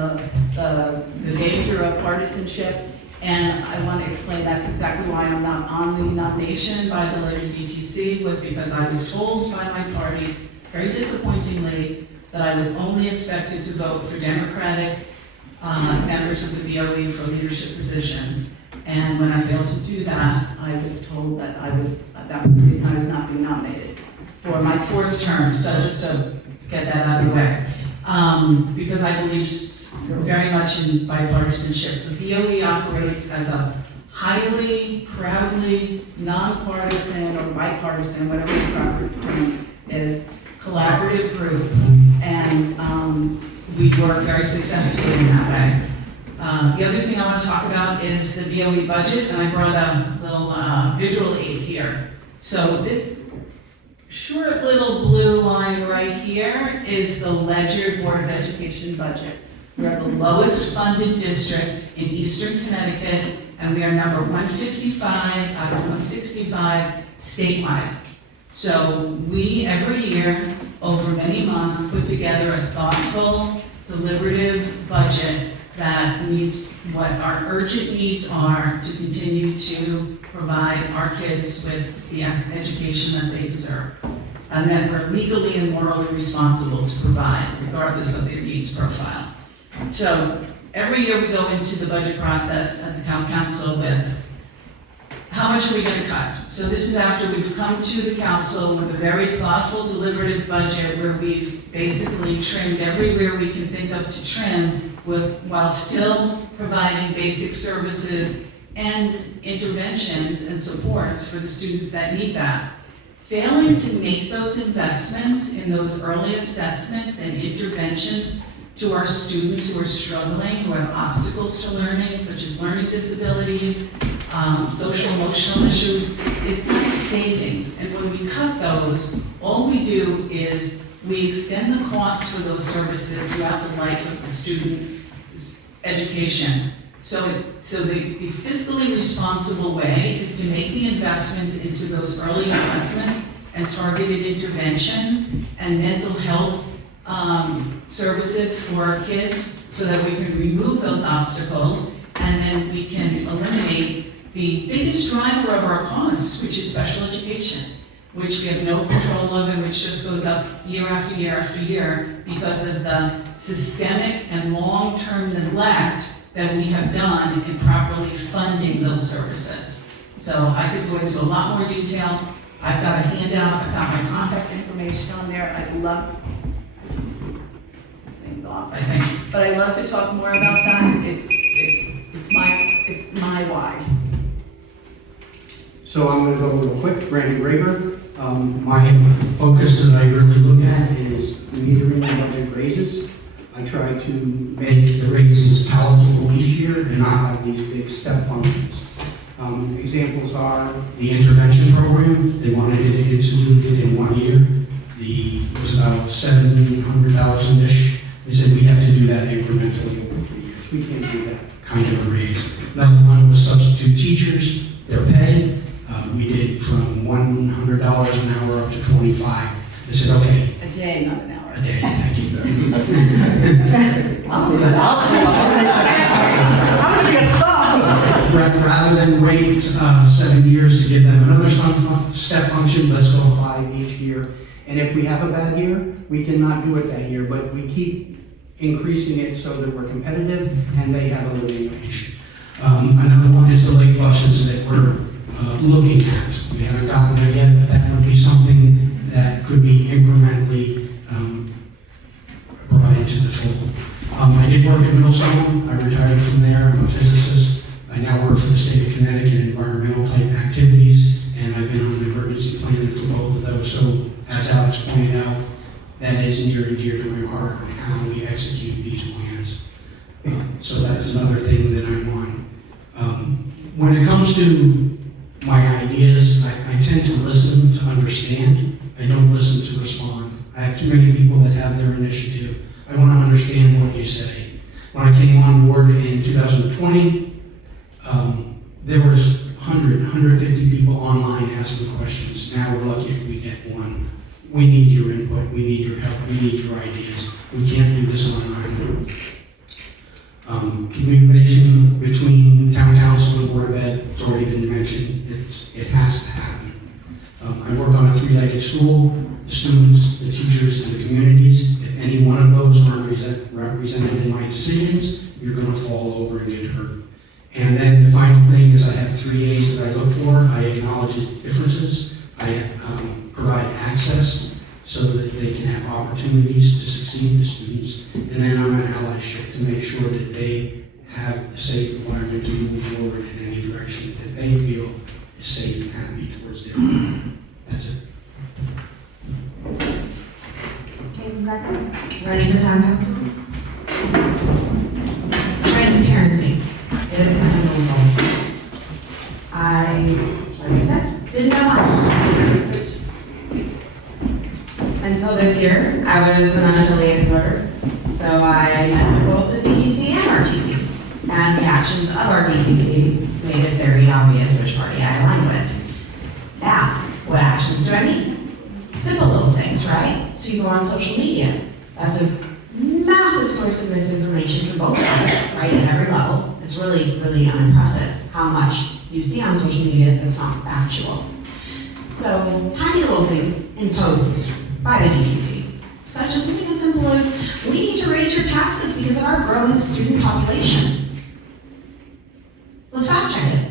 the danger of partisanship. And I want to explain that's exactly why I'm not on the nomination by the Ledger DTC, was because I was told by my party, very disappointingly, that I was only expected to vote for Democratic members of the BOE for leadership positions. And when I failed to do that, I was told that that was the reason I was not being nominated for my 4th term. So just to get that out of the way. Because I believe very much in bipartisanship. The BOE operates as a highly, proudly, nonpartisan or bipartisan, whatever the proper term is, collaborative group. And we work very successfully in that way. The other thing I want to talk about is the BOE budget, and I brought a little visual aid here. So this short little blue line right here is the Ledger Board of Education budget. We are the lowest funded district in Eastern Connecticut, and we are number 155 out of 165 statewide. So we, every year, over many months, put together a thoughtful, deliberative budget that meets what our urgent needs are to continue to provide our kids with the education that they deserve, and that we're legally and morally responsible to provide, regardless of their needs profile. So every year we go into the budget process at the town council with, how much are we going to cut? So this is after we've come to the council with a very thoughtful, deliberative budget where we've basically trimmed everywhere we can think of to trim while still providing basic services and interventions and supports for the students that need that. Failing to make those investments in those early assessments and interventions to our students who are struggling, who have obstacles to learning, such as learning disabilities, social emotional issues, is not savings. And when we cut those, all we do is we extend the cost for those services throughout the life of the student's education. So the fiscally responsible way is to make the investments into those early assessments and targeted interventions and mental health services for our kids so that we can remove those obstacles and then we can eliminate the biggest driver of our costs, which is special education, which we have no control of and which just goes up year after year after year because of the systemic and long-term neglect that we have done in properly funding those services. So I could go into a lot more detail. I've got a handout, I've got my contact information on there. I'd love, this thing's off, I think, but I'd love to talk more about that. It's my why. So I'm gonna go real quick. Randy Graber. My focus that I really look at is metering and budget raises. I try to make the raises palatable each year and not have these big step functions. Examples are the intervention program. They wanted it instituted in 1 year. It was about $700,000-ish. They said we have to do that incrementally over 3 years. We can't do that kind of a raise. Another one was substitute teachers, their pay. We did from $100 an hour up to $25. They said, okay. A day, not an hour. A day, thank you. I'll do it. I'm gonna be a thumb. Rather than wait 7 years to give them another step function, let's go 5 each year. And if we have a bad year, we cannot do it that year, but we keep increasing it so that we're competitive and they have a living wage. Another one is the late buses that we're looking at. We haven't gotten there yet, but that would be something that could be incrementally brought into the fold. I did work at Millstone. I retired from there. I'm a physicist. I now work for the state of Connecticut in environmental type activities, and I've been on emergency planning for both of those. So, as Alex pointed out, that is near and dear to my heart on how we execute these plans. So that's another thing that I'm on. When it comes to my ideas, I tend to listen to understand. I don't listen to respond. I have too many people that have their initiative. I want to understand what you say. When I came on board in 2020, there was 150 people online asking questions. Now we're lucky if we get one. We need your input, we need your help, we need your ideas. We can't do this on our own. Communication between town council and board of ed, it's already been mentioned. It has to happen. I work on a 3-legged stool, the students, the teachers, and the communities. If any one of those aren't represented in my decisions, you're going to fall over and get hurt. And then the final thing is I have 3 A's that I look for. I acknowledge differences. I provide access so that they can have opportunities to succeed, the students. And then I'm an allyship to make sure that they have a safe environment to move forward in any direction that they feel is safe and happy towards their environment. That's it. Running for town council. Transparency. It is my number one goal. Like I said, didn't know much. Until this year, I was an unaffiliated voter. So I met with both the DTC and RTC. And the actions of our DTC made it very obvious which party I aligned with. Now, what actions do I mean? Simple little things, right? So you go on social media. That's a massive source of misinformation from both sides, right, at every level. It's really, really unimpressive how much you see on social media that's not factual. So tiny little things in posts by the DTC. Such as something as simple as, we need to raise your taxes because of our growing student population. Let's fact check it.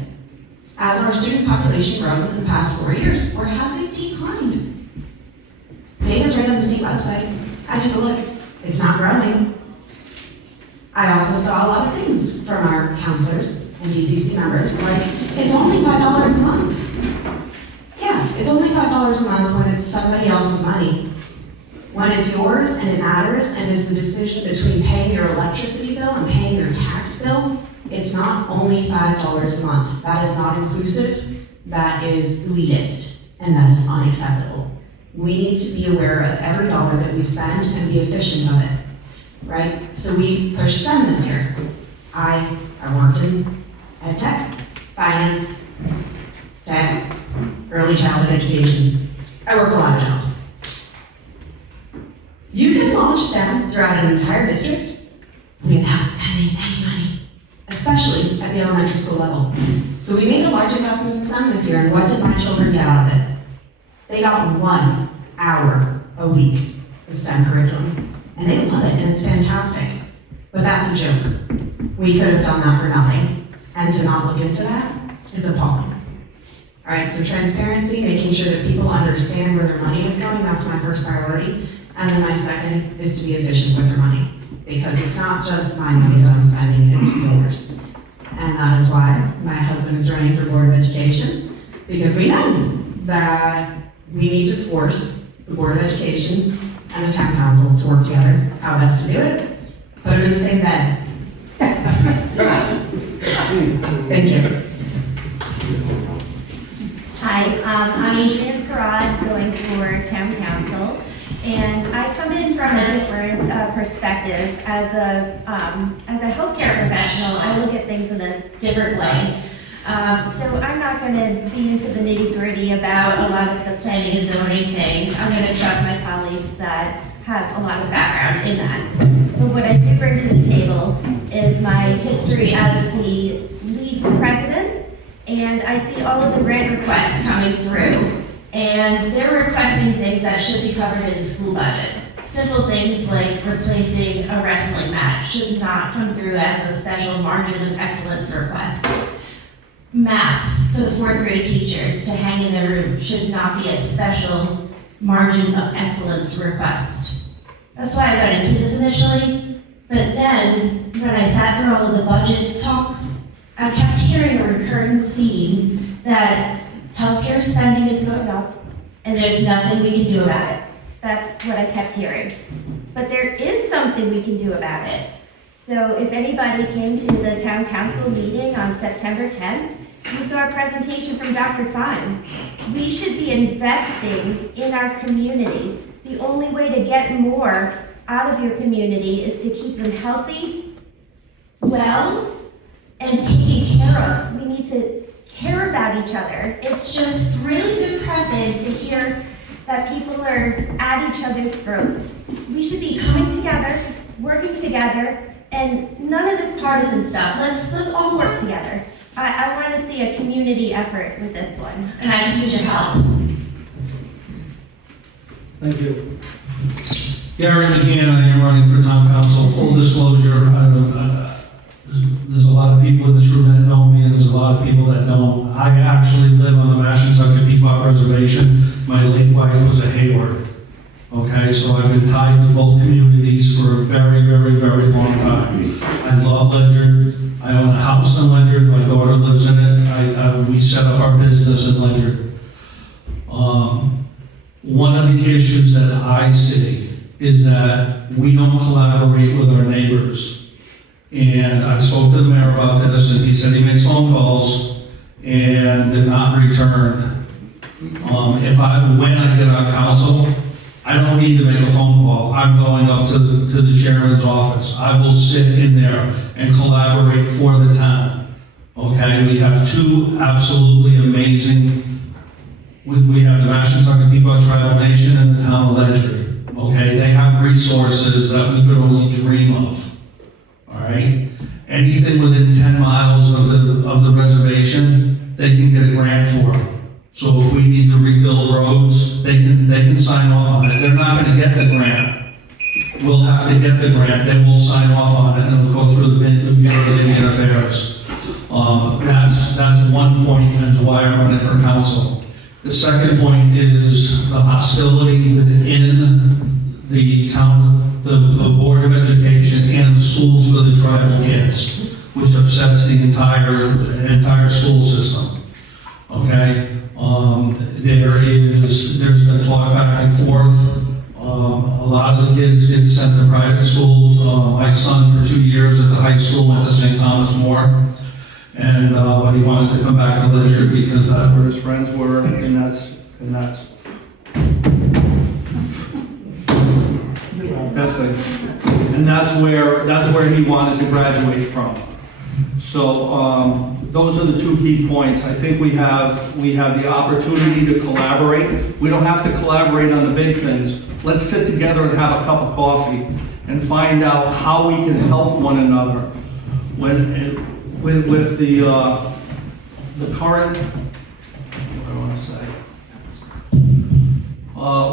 Has our student population grown in the past 4 years, or has it declined? Data's right on the state website. I took a look. It's not growing. I also saw a lot of things from our counselors and DCC members, like, it's only $5 a month. Yeah, it's only $5 a month when it's somebody else's money. When it's yours and it matters and it's the decision between paying your electricity bill and paying your tax bill, it's not only $5 a month. That is not inclusive, that is elitist, and that is unacceptable. We need to be aware of every dollar that we spend and be efficient of it, right? So we pushed STEM this year. I worked in ed tech, finance, tech, early childhood education. I work a lot of jobs. You can launch STEM throughout an entire district without spending any money, especially at the elementary school level. So we made a large investment in STEM this year, and what did my children get out of it? They got 1 hour a week of STEM curriculum, and they love it, and it's fantastic. But that's a joke. We could have done that for nothing, and to not look into that is appalling. All right, so transparency, making sure that people understand where their money is going, that's my first priority. And then my second is to be efficient with their money, because it's not just my money that I'm spending, it's yours. And that is why my husband is running for Board of Education, because we know that we need to force the Board of Education and the Town Council to work together, how best to do it, put them in the same bed. Thank you. Hi, I'm Adrienne Parad, going for Town Council, and I come in from a different perspective. As a healthcare professional, I look at things in a different way. So I'm not going to be into the nitty-gritty about a lot of the planning and zoning things. I'm going to trust my colleagues that have a lot of background in that. But what I do bring to the table is my history as the lead president. And I see all of the grant requests coming through, and they're requesting things that should be covered in the school budget. Simple things like replacing a wrestling mat should not come through as a special margin of excellence request. Maps for the 4th grade teachers to hang in their room should not be a special margin of excellence request. That's why I got into this initially, but then when I sat through all of the budget talks, I kept hearing a recurring theme that healthcare spending is going up and there's nothing we can do about it. That's what I kept hearing. But there is something we can do about it. So if anybody came to the town council meeting on September 10th, you saw a presentation from Dr. Fine. We should be investing in our community. The only way to get more out of your community is to keep them healthy, well, and taken care of. We need to care about each other. It's just really depressing to hear that people are at each other's throats. We should be coming together, working together, and none of this partisan stuff. Let's all work together. I want to see a community effort with this one, and I can use your help. Thank you. Gary McCann, I am running for town council. Full disclosure, there's a lot of people in this room that know me, and there's a lot of people that don't. I actually live on the Mashantucket Pequot Reservation. My late wife was a Hayward. Okay, so I've been tied to both communities for a very, very, very long time. I love Ledyard. I own a house in Ledyard. My daughter lives in it. We set up our business in Ledyard. One of the issues that I see is that we don't collaborate with our neighbors. And I spoke to the mayor about this, and he said he makes phone calls and did not return. When I get on council, I don't need to make a phone call. I'm going up to the chairman's office. I will sit in there and collaborate for the town. Okay, we have two absolutely amazing, we have the Mashantucket Pequot Tribal Nation and the town of Ledyard. Okay, they have resources that we could only dream of. All right, anything within 10 miles of the reservation, they can get a grant for. So if we need to rebuild roads, they can sign off on it. They're not going to get the grant. We'll have to get the grant. They will sign off on it, and it'll go through the Bureau of Indian Affairs. That's one point, and that's why I'm running for council. The second point is the hostility within the town, the Board of Education, and the schools for the tribal kids, which upsets the entire school system. Okay. There's been talk back and forth. A lot of the kids get sent to private schools. My son, for 2 years at the high school, went to St. Thomas More, and but he wanted to come back to Ledyard because that's where his friends were, and that's where he wanted to graduate from. So those are the two key points. I think we have the opportunity to collaborate. We don't have to collaborate on the big things. Let's sit together and have a cup of coffee and find out how we can help one another. With the current, what do I want to say?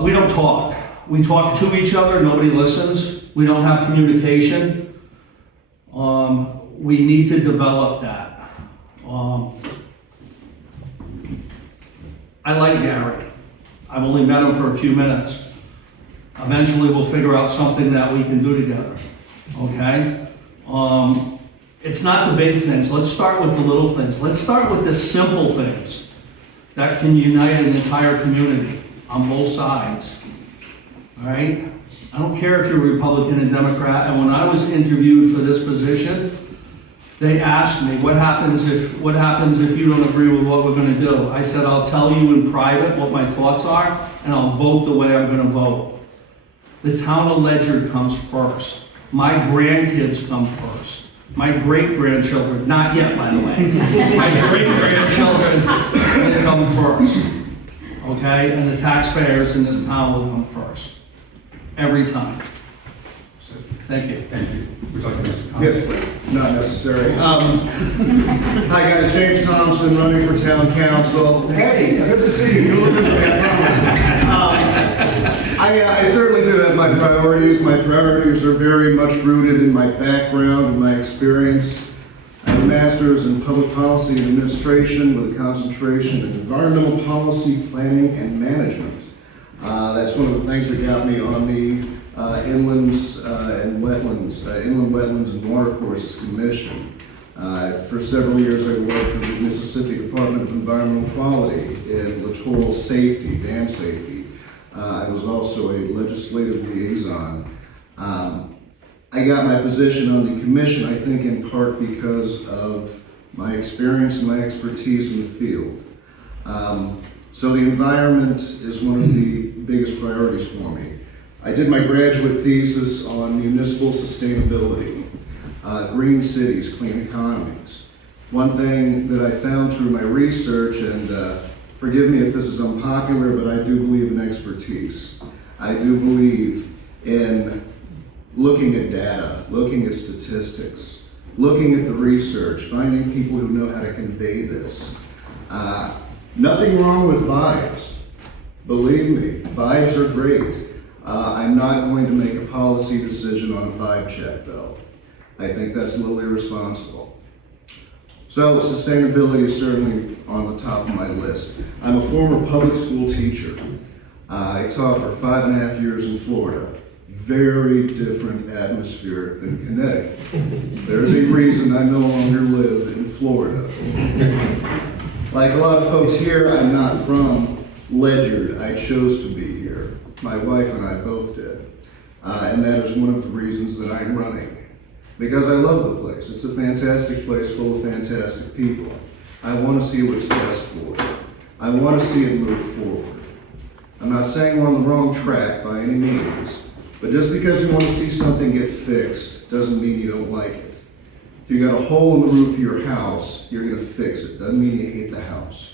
We don't talk. We talk to each other. Nobody listens. We don't have communication. We need to develop that. I like Gary. I've only met him for a few minutes. Eventually, we'll figure out something that we can do together, okay? It's not the big things. Let's start with the little things. Let's start with the simple things that can unite an entire community on both sides, all right? I don't care if you're Republican and Democrat, and when I was interviewed for this position, they asked me, what happens if you don't agree with what we're gonna do? I said, I'll tell you in private what my thoughts are, and I'll vote the way I'm gonna vote. The town of Ledyard comes first. My grandkids come first. My great-grandchildren, not yet, by the way. My great-grandchildren will come first, okay? And the taxpayers in this town will come first, every time. Thank you. Thank you. Would you like to make some Yes, comments? please. Not necessary. Hi guys, James Thompson, running for town council. Hey, good to see you. You're looking great, I promise. I certainly do have my priorities. My priorities are very much rooted in my background and my experience. I have a master's in public policy and administration with a concentration in environmental policy, planning, and management. That's one of the things that got me on the inland wetlands and water courses commission. For several years I worked for the Mississippi Department of Environmental Quality in littoral safety, dam safety. I was also a legislative liaison. I got my position on the commission, I think in part because of my experience and my expertise in the field. So the environment is one of the biggest priorities for me. I did my graduate thesis on municipal sustainability, green cities, clean economies. One thing that I found through my research, and forgive me if this is unpopular, but I do believe in expertise. I do believe in looking at data, looking at statistics, looking at the research, finding people who know how to convey this. Nothing wrong with vibes. Believe me, vibes are great. I'm not going to make a policy decision on a vibe check, though. I think that's a little irresponsible. So sustainability is certainly on the top of my list. I'm a former public school teacher. I taught for 5.5 years in Florida. Very different atmosphere than Connecticut. There's a reason I no longer live in Florida. Like a lot of folks here, I'm not from Ledyard. I chose to be here. My wife and I both did. And that is one of the reasons that I'm running. Because I love the place. It's a fantastic place full of fantastic people. I want to see what's best for it. I want to see it move forward. I'm not saying we're on the wrong track by any means, but just because you want to see something get fixed doesn't mean you don't like it. If you got a hole in the roof of your house, you're going to fix it. Doesn't mean you hate the house.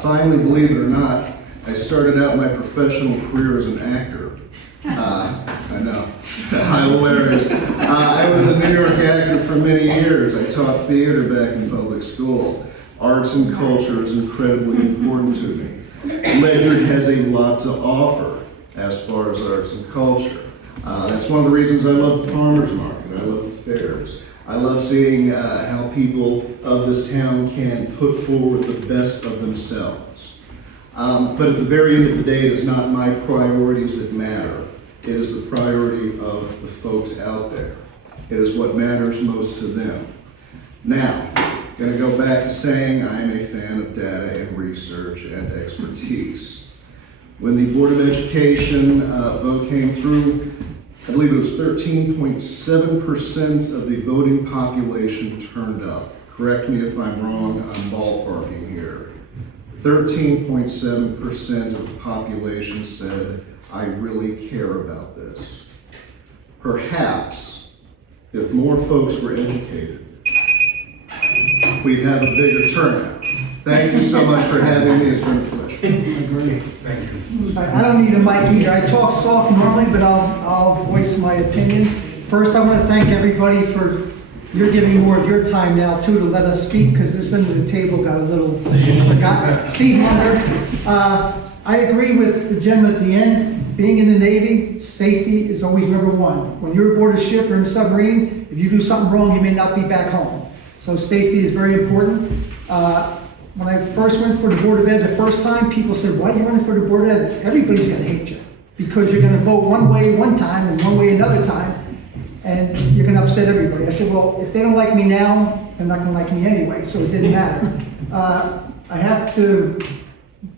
Finally, believe it or not, I started out my professional career as an actor. I know, hilarious. I was a New York actor for many years. I taught theater back in public school. Arts and culture is incredibly important to me. Ledyard has a lot to offer as far as arts and culture. That's one of the reasons I love the farmer's market. I love the fairs. I love seeing how people of this town can put forward the best of themselves. But at the very end of the day, it is not my priorities that matter. It is the priority of the folks out there. It is what matters most to them. Now, I'm going to go back to saying I'm a fan of data and research and expertise. When the Board of Education vote came through, I believe it was 13.7% of the voting population turned up. Correct me if I'm wrong, I'm ballparking here. 13.7% of the population said, I really care about this. Perhaps, if more folks were educated, we'd have a bigger turnout. Thank you so much for having me. It's been a pleasure. Thank you. I don't need a mic either. I talk soft normally, but I'll voice my opinion. First, I want to thank everybody for you're giving more of your time now too to let us speak, because this end of the table got a little forgotten. Steve Munder. I agree with the gentleman at the end. Being in the Navy, safety is always number one. When you're aboard a ship or in a submarine, if you do something wrong, you may not be back home. So safety is very important. when I first went for the Board of Ed the first time, people said, why are you running for the Board of Ed? Everybody's gonna hate you, because you're gonna vote one way one time and one way another time, and you're gonna upset everybody. I said, well, if they don't like me now, they're not gonna like me anyway, so it didn't matter. I have to,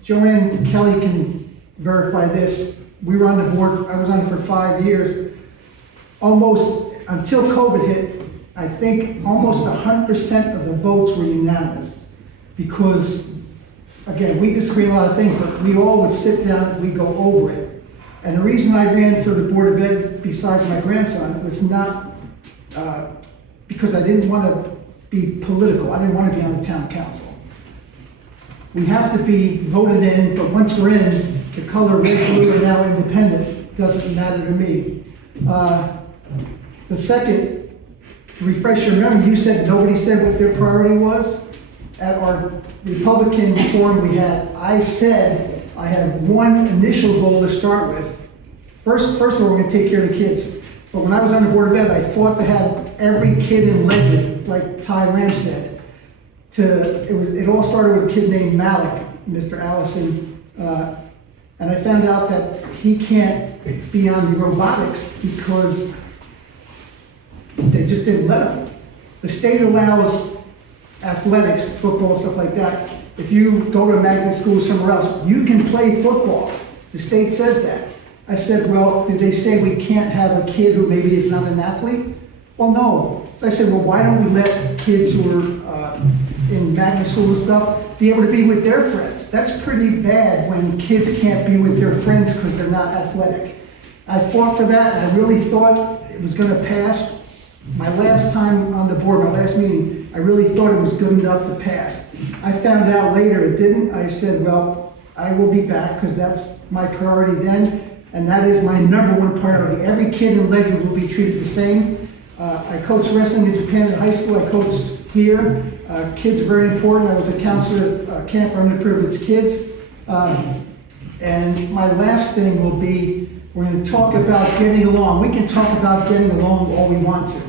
Joanne Kelly can verify this. We were on the board, I was on it for 5 years. Almost, until COVID hit, I think almost 100% of the votes were unanimous. Because, again, we disagree on a lot of things, but we all would sit down, we go over it. And the reason I ran for the Board of Ed, besides my grandson, was not because I didn't want to be political. I didn't want to be on the town council. We have to be voted in, but once we're in, the color red, blue, and now independent doesn't matter to me. The second, to refresh your memory, you said nobody said what their priority was. At our Republican forum we had, I said I have one initial goal to start with. First of all, we're going to take care of the kids. But when I was on the Board of Ed, I fought to have every kid in Legend, like Ty Lamb said. It all started with a kid named Malik, Mr. Allison, and I found out that he can't be on the robotics because they just didn't let him. The state allows athletics, football, stuff like that. If you go to a magnet school somewhere else, you can play football. The state says that. I said, well, did they say we can't have a kid who maybe is not an athlete? Well, no. So I said, well, why don't we let kids who are in magnet school and stuff be able to be with their friends? That's pretty bad when kids can't be with their friends because they're not athletic. I fought for that, and I really thought it was going to pass. My last time on the board, my last meeting, I really thought it was good enough to pass. I found out later it didn't. I said, well, I will be back because that's my priority then, and that is my #1 priority. Every kid in Ledger will be treated the same. I coached wrestling in Japan in high school. I coached here. Kids are very important. I was a counselor at Camp for Underprivileged Kids. And my last thing will be, we're going to talk about getting along. We can talk about getting along all we want to.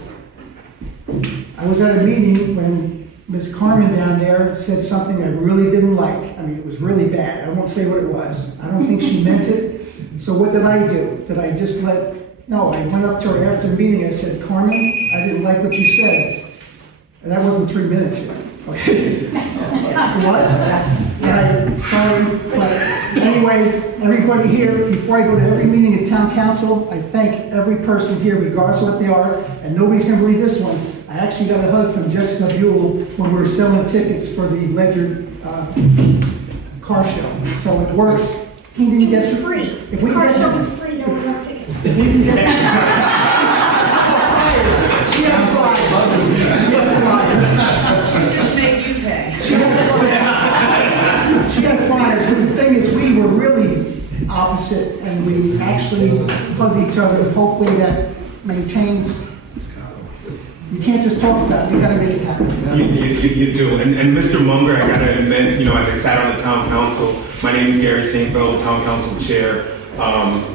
I was at a meeting when Ms. Carmen down there said something I really didn't like. I mean, it was really bad. I won't say what it was. I don't think she meant it. So what did I do? Did I just no, I went up to her after the meeting. I said, Carmen, I didn't like what you said. And that wasn't 3 minutes yet. Okay. What? Sorry. But anyway, everybody here, before I go to every meeting at Town Council, I thank every person here, regardless of what they are, and nobody's gonna believe this one. I actually got a hug from Jessica Buell when we were selling tickets for the Ledger car show. So it works. It was free. If we Car can show get was free, there were no tickets. If we can get she had flyers. Should just make you pay. She had flyers. The thing is, we were really opposite, and we actually hugged each other, and hopefully that maintains. You can't just talk about it, you gotta make it happen. You do, and Mr. Munger, I gotta admit, as I sat on the town council, my name is Gary St. Bill, town council chair.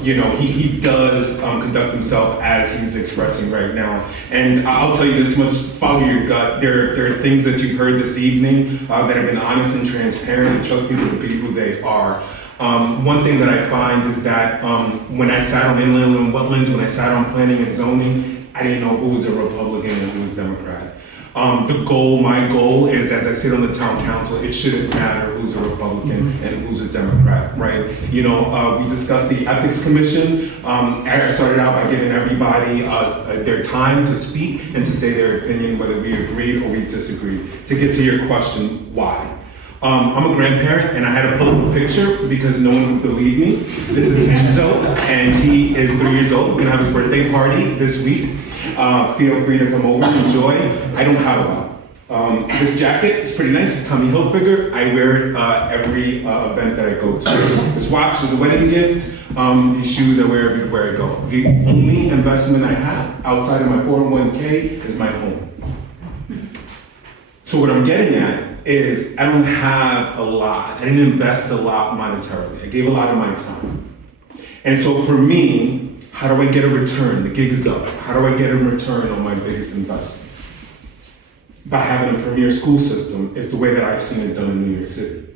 He does conduct himself as he's expressing right now. And I'll tell you this much, follow your gut. There are things that you've heard this evening that have been honest and transparent and trust people to be who they are. One thing that I find is that when I sat on inland and wetlands, when I sat on planning and zoning, I didn't know who was a Republican and who was Democrat. My goal is, as I sit on the town council, it shouldn't matter who's a Republican and who's a Democrat, right? We discussed the Ethics Commission. I started out by giving everybody their time to speak and to say their opinion, whether we agreed or we disagreed. To get to your question, why? I'm a grandparent, and I had to pull up a picture because no one would believe me. This is Enzo, and he is 3 years old. We're gonna have his birthday party this week. Feel free to come over and enjoy. I don't have a lot. This jacket is pretty nice. It's Tommy Hilfiger. I wear it every event that I go to. This watch is a wedding gift. These shoes I wear everywhere I go. The only investment I have outside of my 401k is my home. So what I'm getting at is I don't have a lot. I didn't invest a lot monetarily. I gave a lot of my time. And so for me, how do I get a return? The gig is up. How do I get a return on my biggest investment? by having a premier school system is the way that I've seen it done in New York City.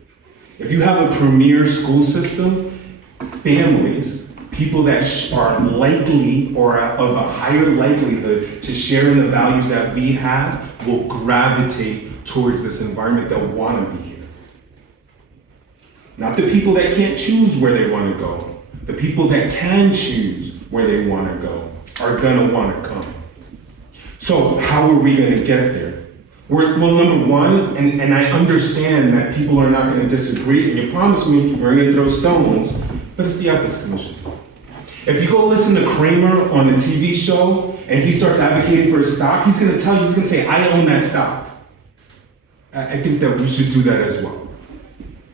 If you have a premier school system, families, people that are likely or of a higher likelihood to share in the values that we have will gravitate towards this environment. They'll want to be here. Not the people that can't choose where they want to go. The people that can choose where they want to go are going to want to come. So how are we going to get there? Well, number one, and I understand that people are not going to disagree, and you promised me you're going to throw stones, but it's the Ethics Commission. If you go listen to Kramer on a TV show and he starts advocating for his stock, he's going to tell you, he's going to say, I own that stock. I think that we should do that as well.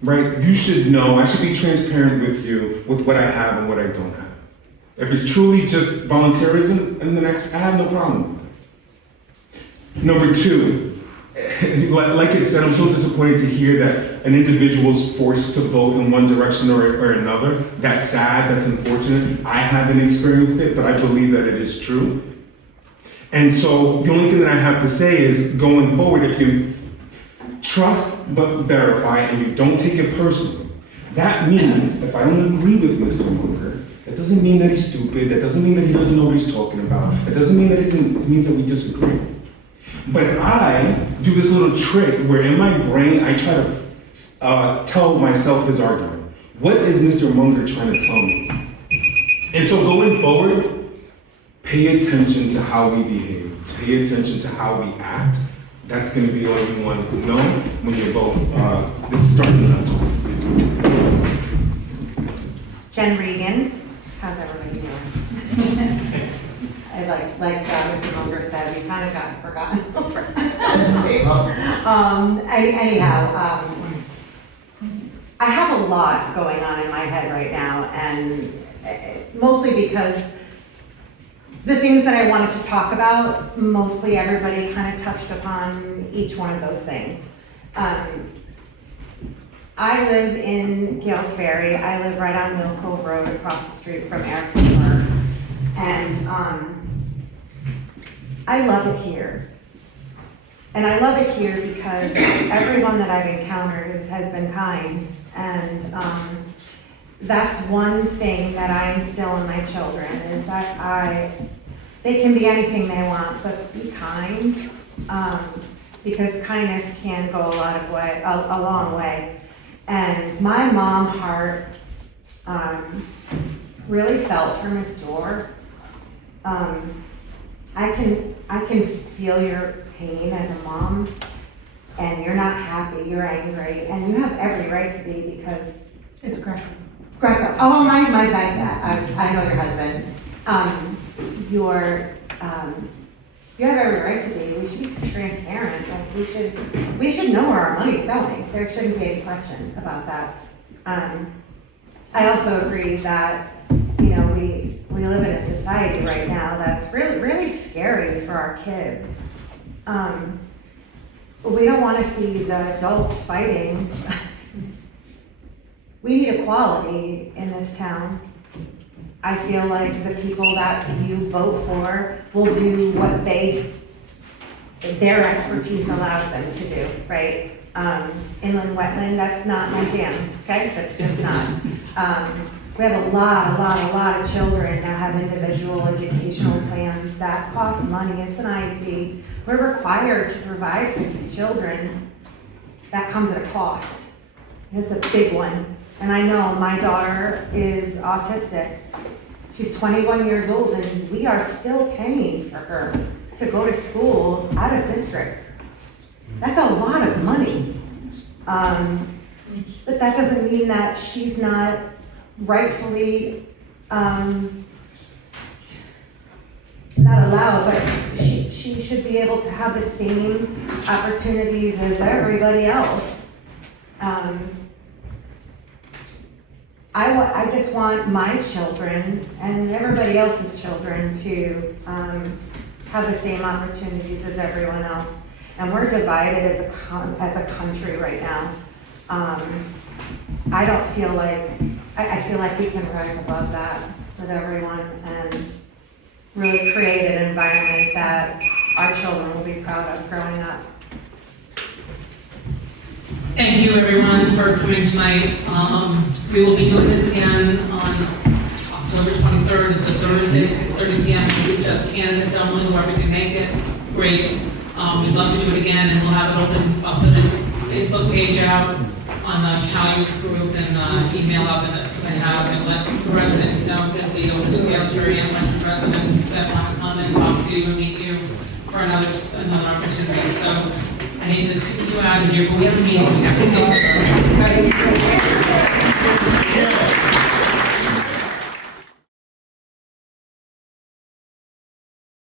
Right? You should know, I should be transparent with you with what I have and what I don't have. If it's truly just volunteerism, and then I have no problem with it. Number two, like it said, I'm so disappointed to hear that an individual's forced to vote in one direction or another. That's sad, that's unfortunate. I haven't experienced it, but I believe that it is true. And so the only thing that I have to say is, going forward, if you trust but verify and you don't take it personally, that means if I don't agree with Mr. Munger, that doesn't mean that he's stupid, that doesn't mean that he doesn't know what he's talking about, it doesn't mean that it means that we disagree. But I do this little trick where in my brain I try to tell myself his argument. What is Mr. Munger trying to tell me? And so going forward, pay attention to how we behave, pay attention to how we act. That's going to be all you want to know when you vote. This is starting now. Jen Regan, how's everybody doing? I like Mr. Munger said, we kind of got forgotten over at the table. Anyhow, I have a lot going on in my head right now, and mostly because the things that I wanted to talk about, mostly everybody kind of touched upon each one of those things. I live in Gales Ferry. I live right on Mill Cove Road across the street from Erickson Park. And I love it here. And I love it here because everyone that I've encountered has been kind. And that's one thing that I instill in my children, is that they can be anything they want, but be kind, because kindness can go a long way. And my mom heart really felt for Miss Dorr. I can feel your pain as a mom, and you're not happy, you're angry, and you have every right to be, because It's Greco. Greco. Oh, my bad. I know your husband. You have every right to be. We should be transparent. Like, we should know where our money's going. There shouldn't be any question about that. I also agree that, we live in a society right now that's really, really scary for our kids. We don't want to see the adults fighting. We need equality in this town. I feel like the people that you vote for will do what their expertise allows them to do, right? Inland wetland, that's not my jam, okay? That's just not. We have a lot of children that have individual educational plans that cost money. It's an IEP. We're required to provide for these children. That comes at a cost. It's a big one. And I know my daughter is autistic. She's 21 years old, and we are still paying for her to go to school out of district. That's a lot of money. But that doesn't mean that she's not rightfully not allowed, but she should be able to have the same opportunities as everybody else. I just want my children and everybody else's children to have the same opportunities as everyone else. And we're divided as a country right now. I don't feel like, I feel like we can rise above that with everyone and really create an environment that our children will be proud of growing up. Thank you, everyone, for coming tonight. We will be doing this again on October 23rd. It's a Thursday, 6:30 p.m. We'll be just candidates only, whoever can make it, great. We'd love to do it again, and we'll have it open. I'll put a Facebook page out on the county group and email out that I have, and let the residents know that we open to Gales Ferry and let the residents that want to come and talk to you and meet you for another opportunity. So I hate to kick you out of here, but we have a meeting we have to take care of.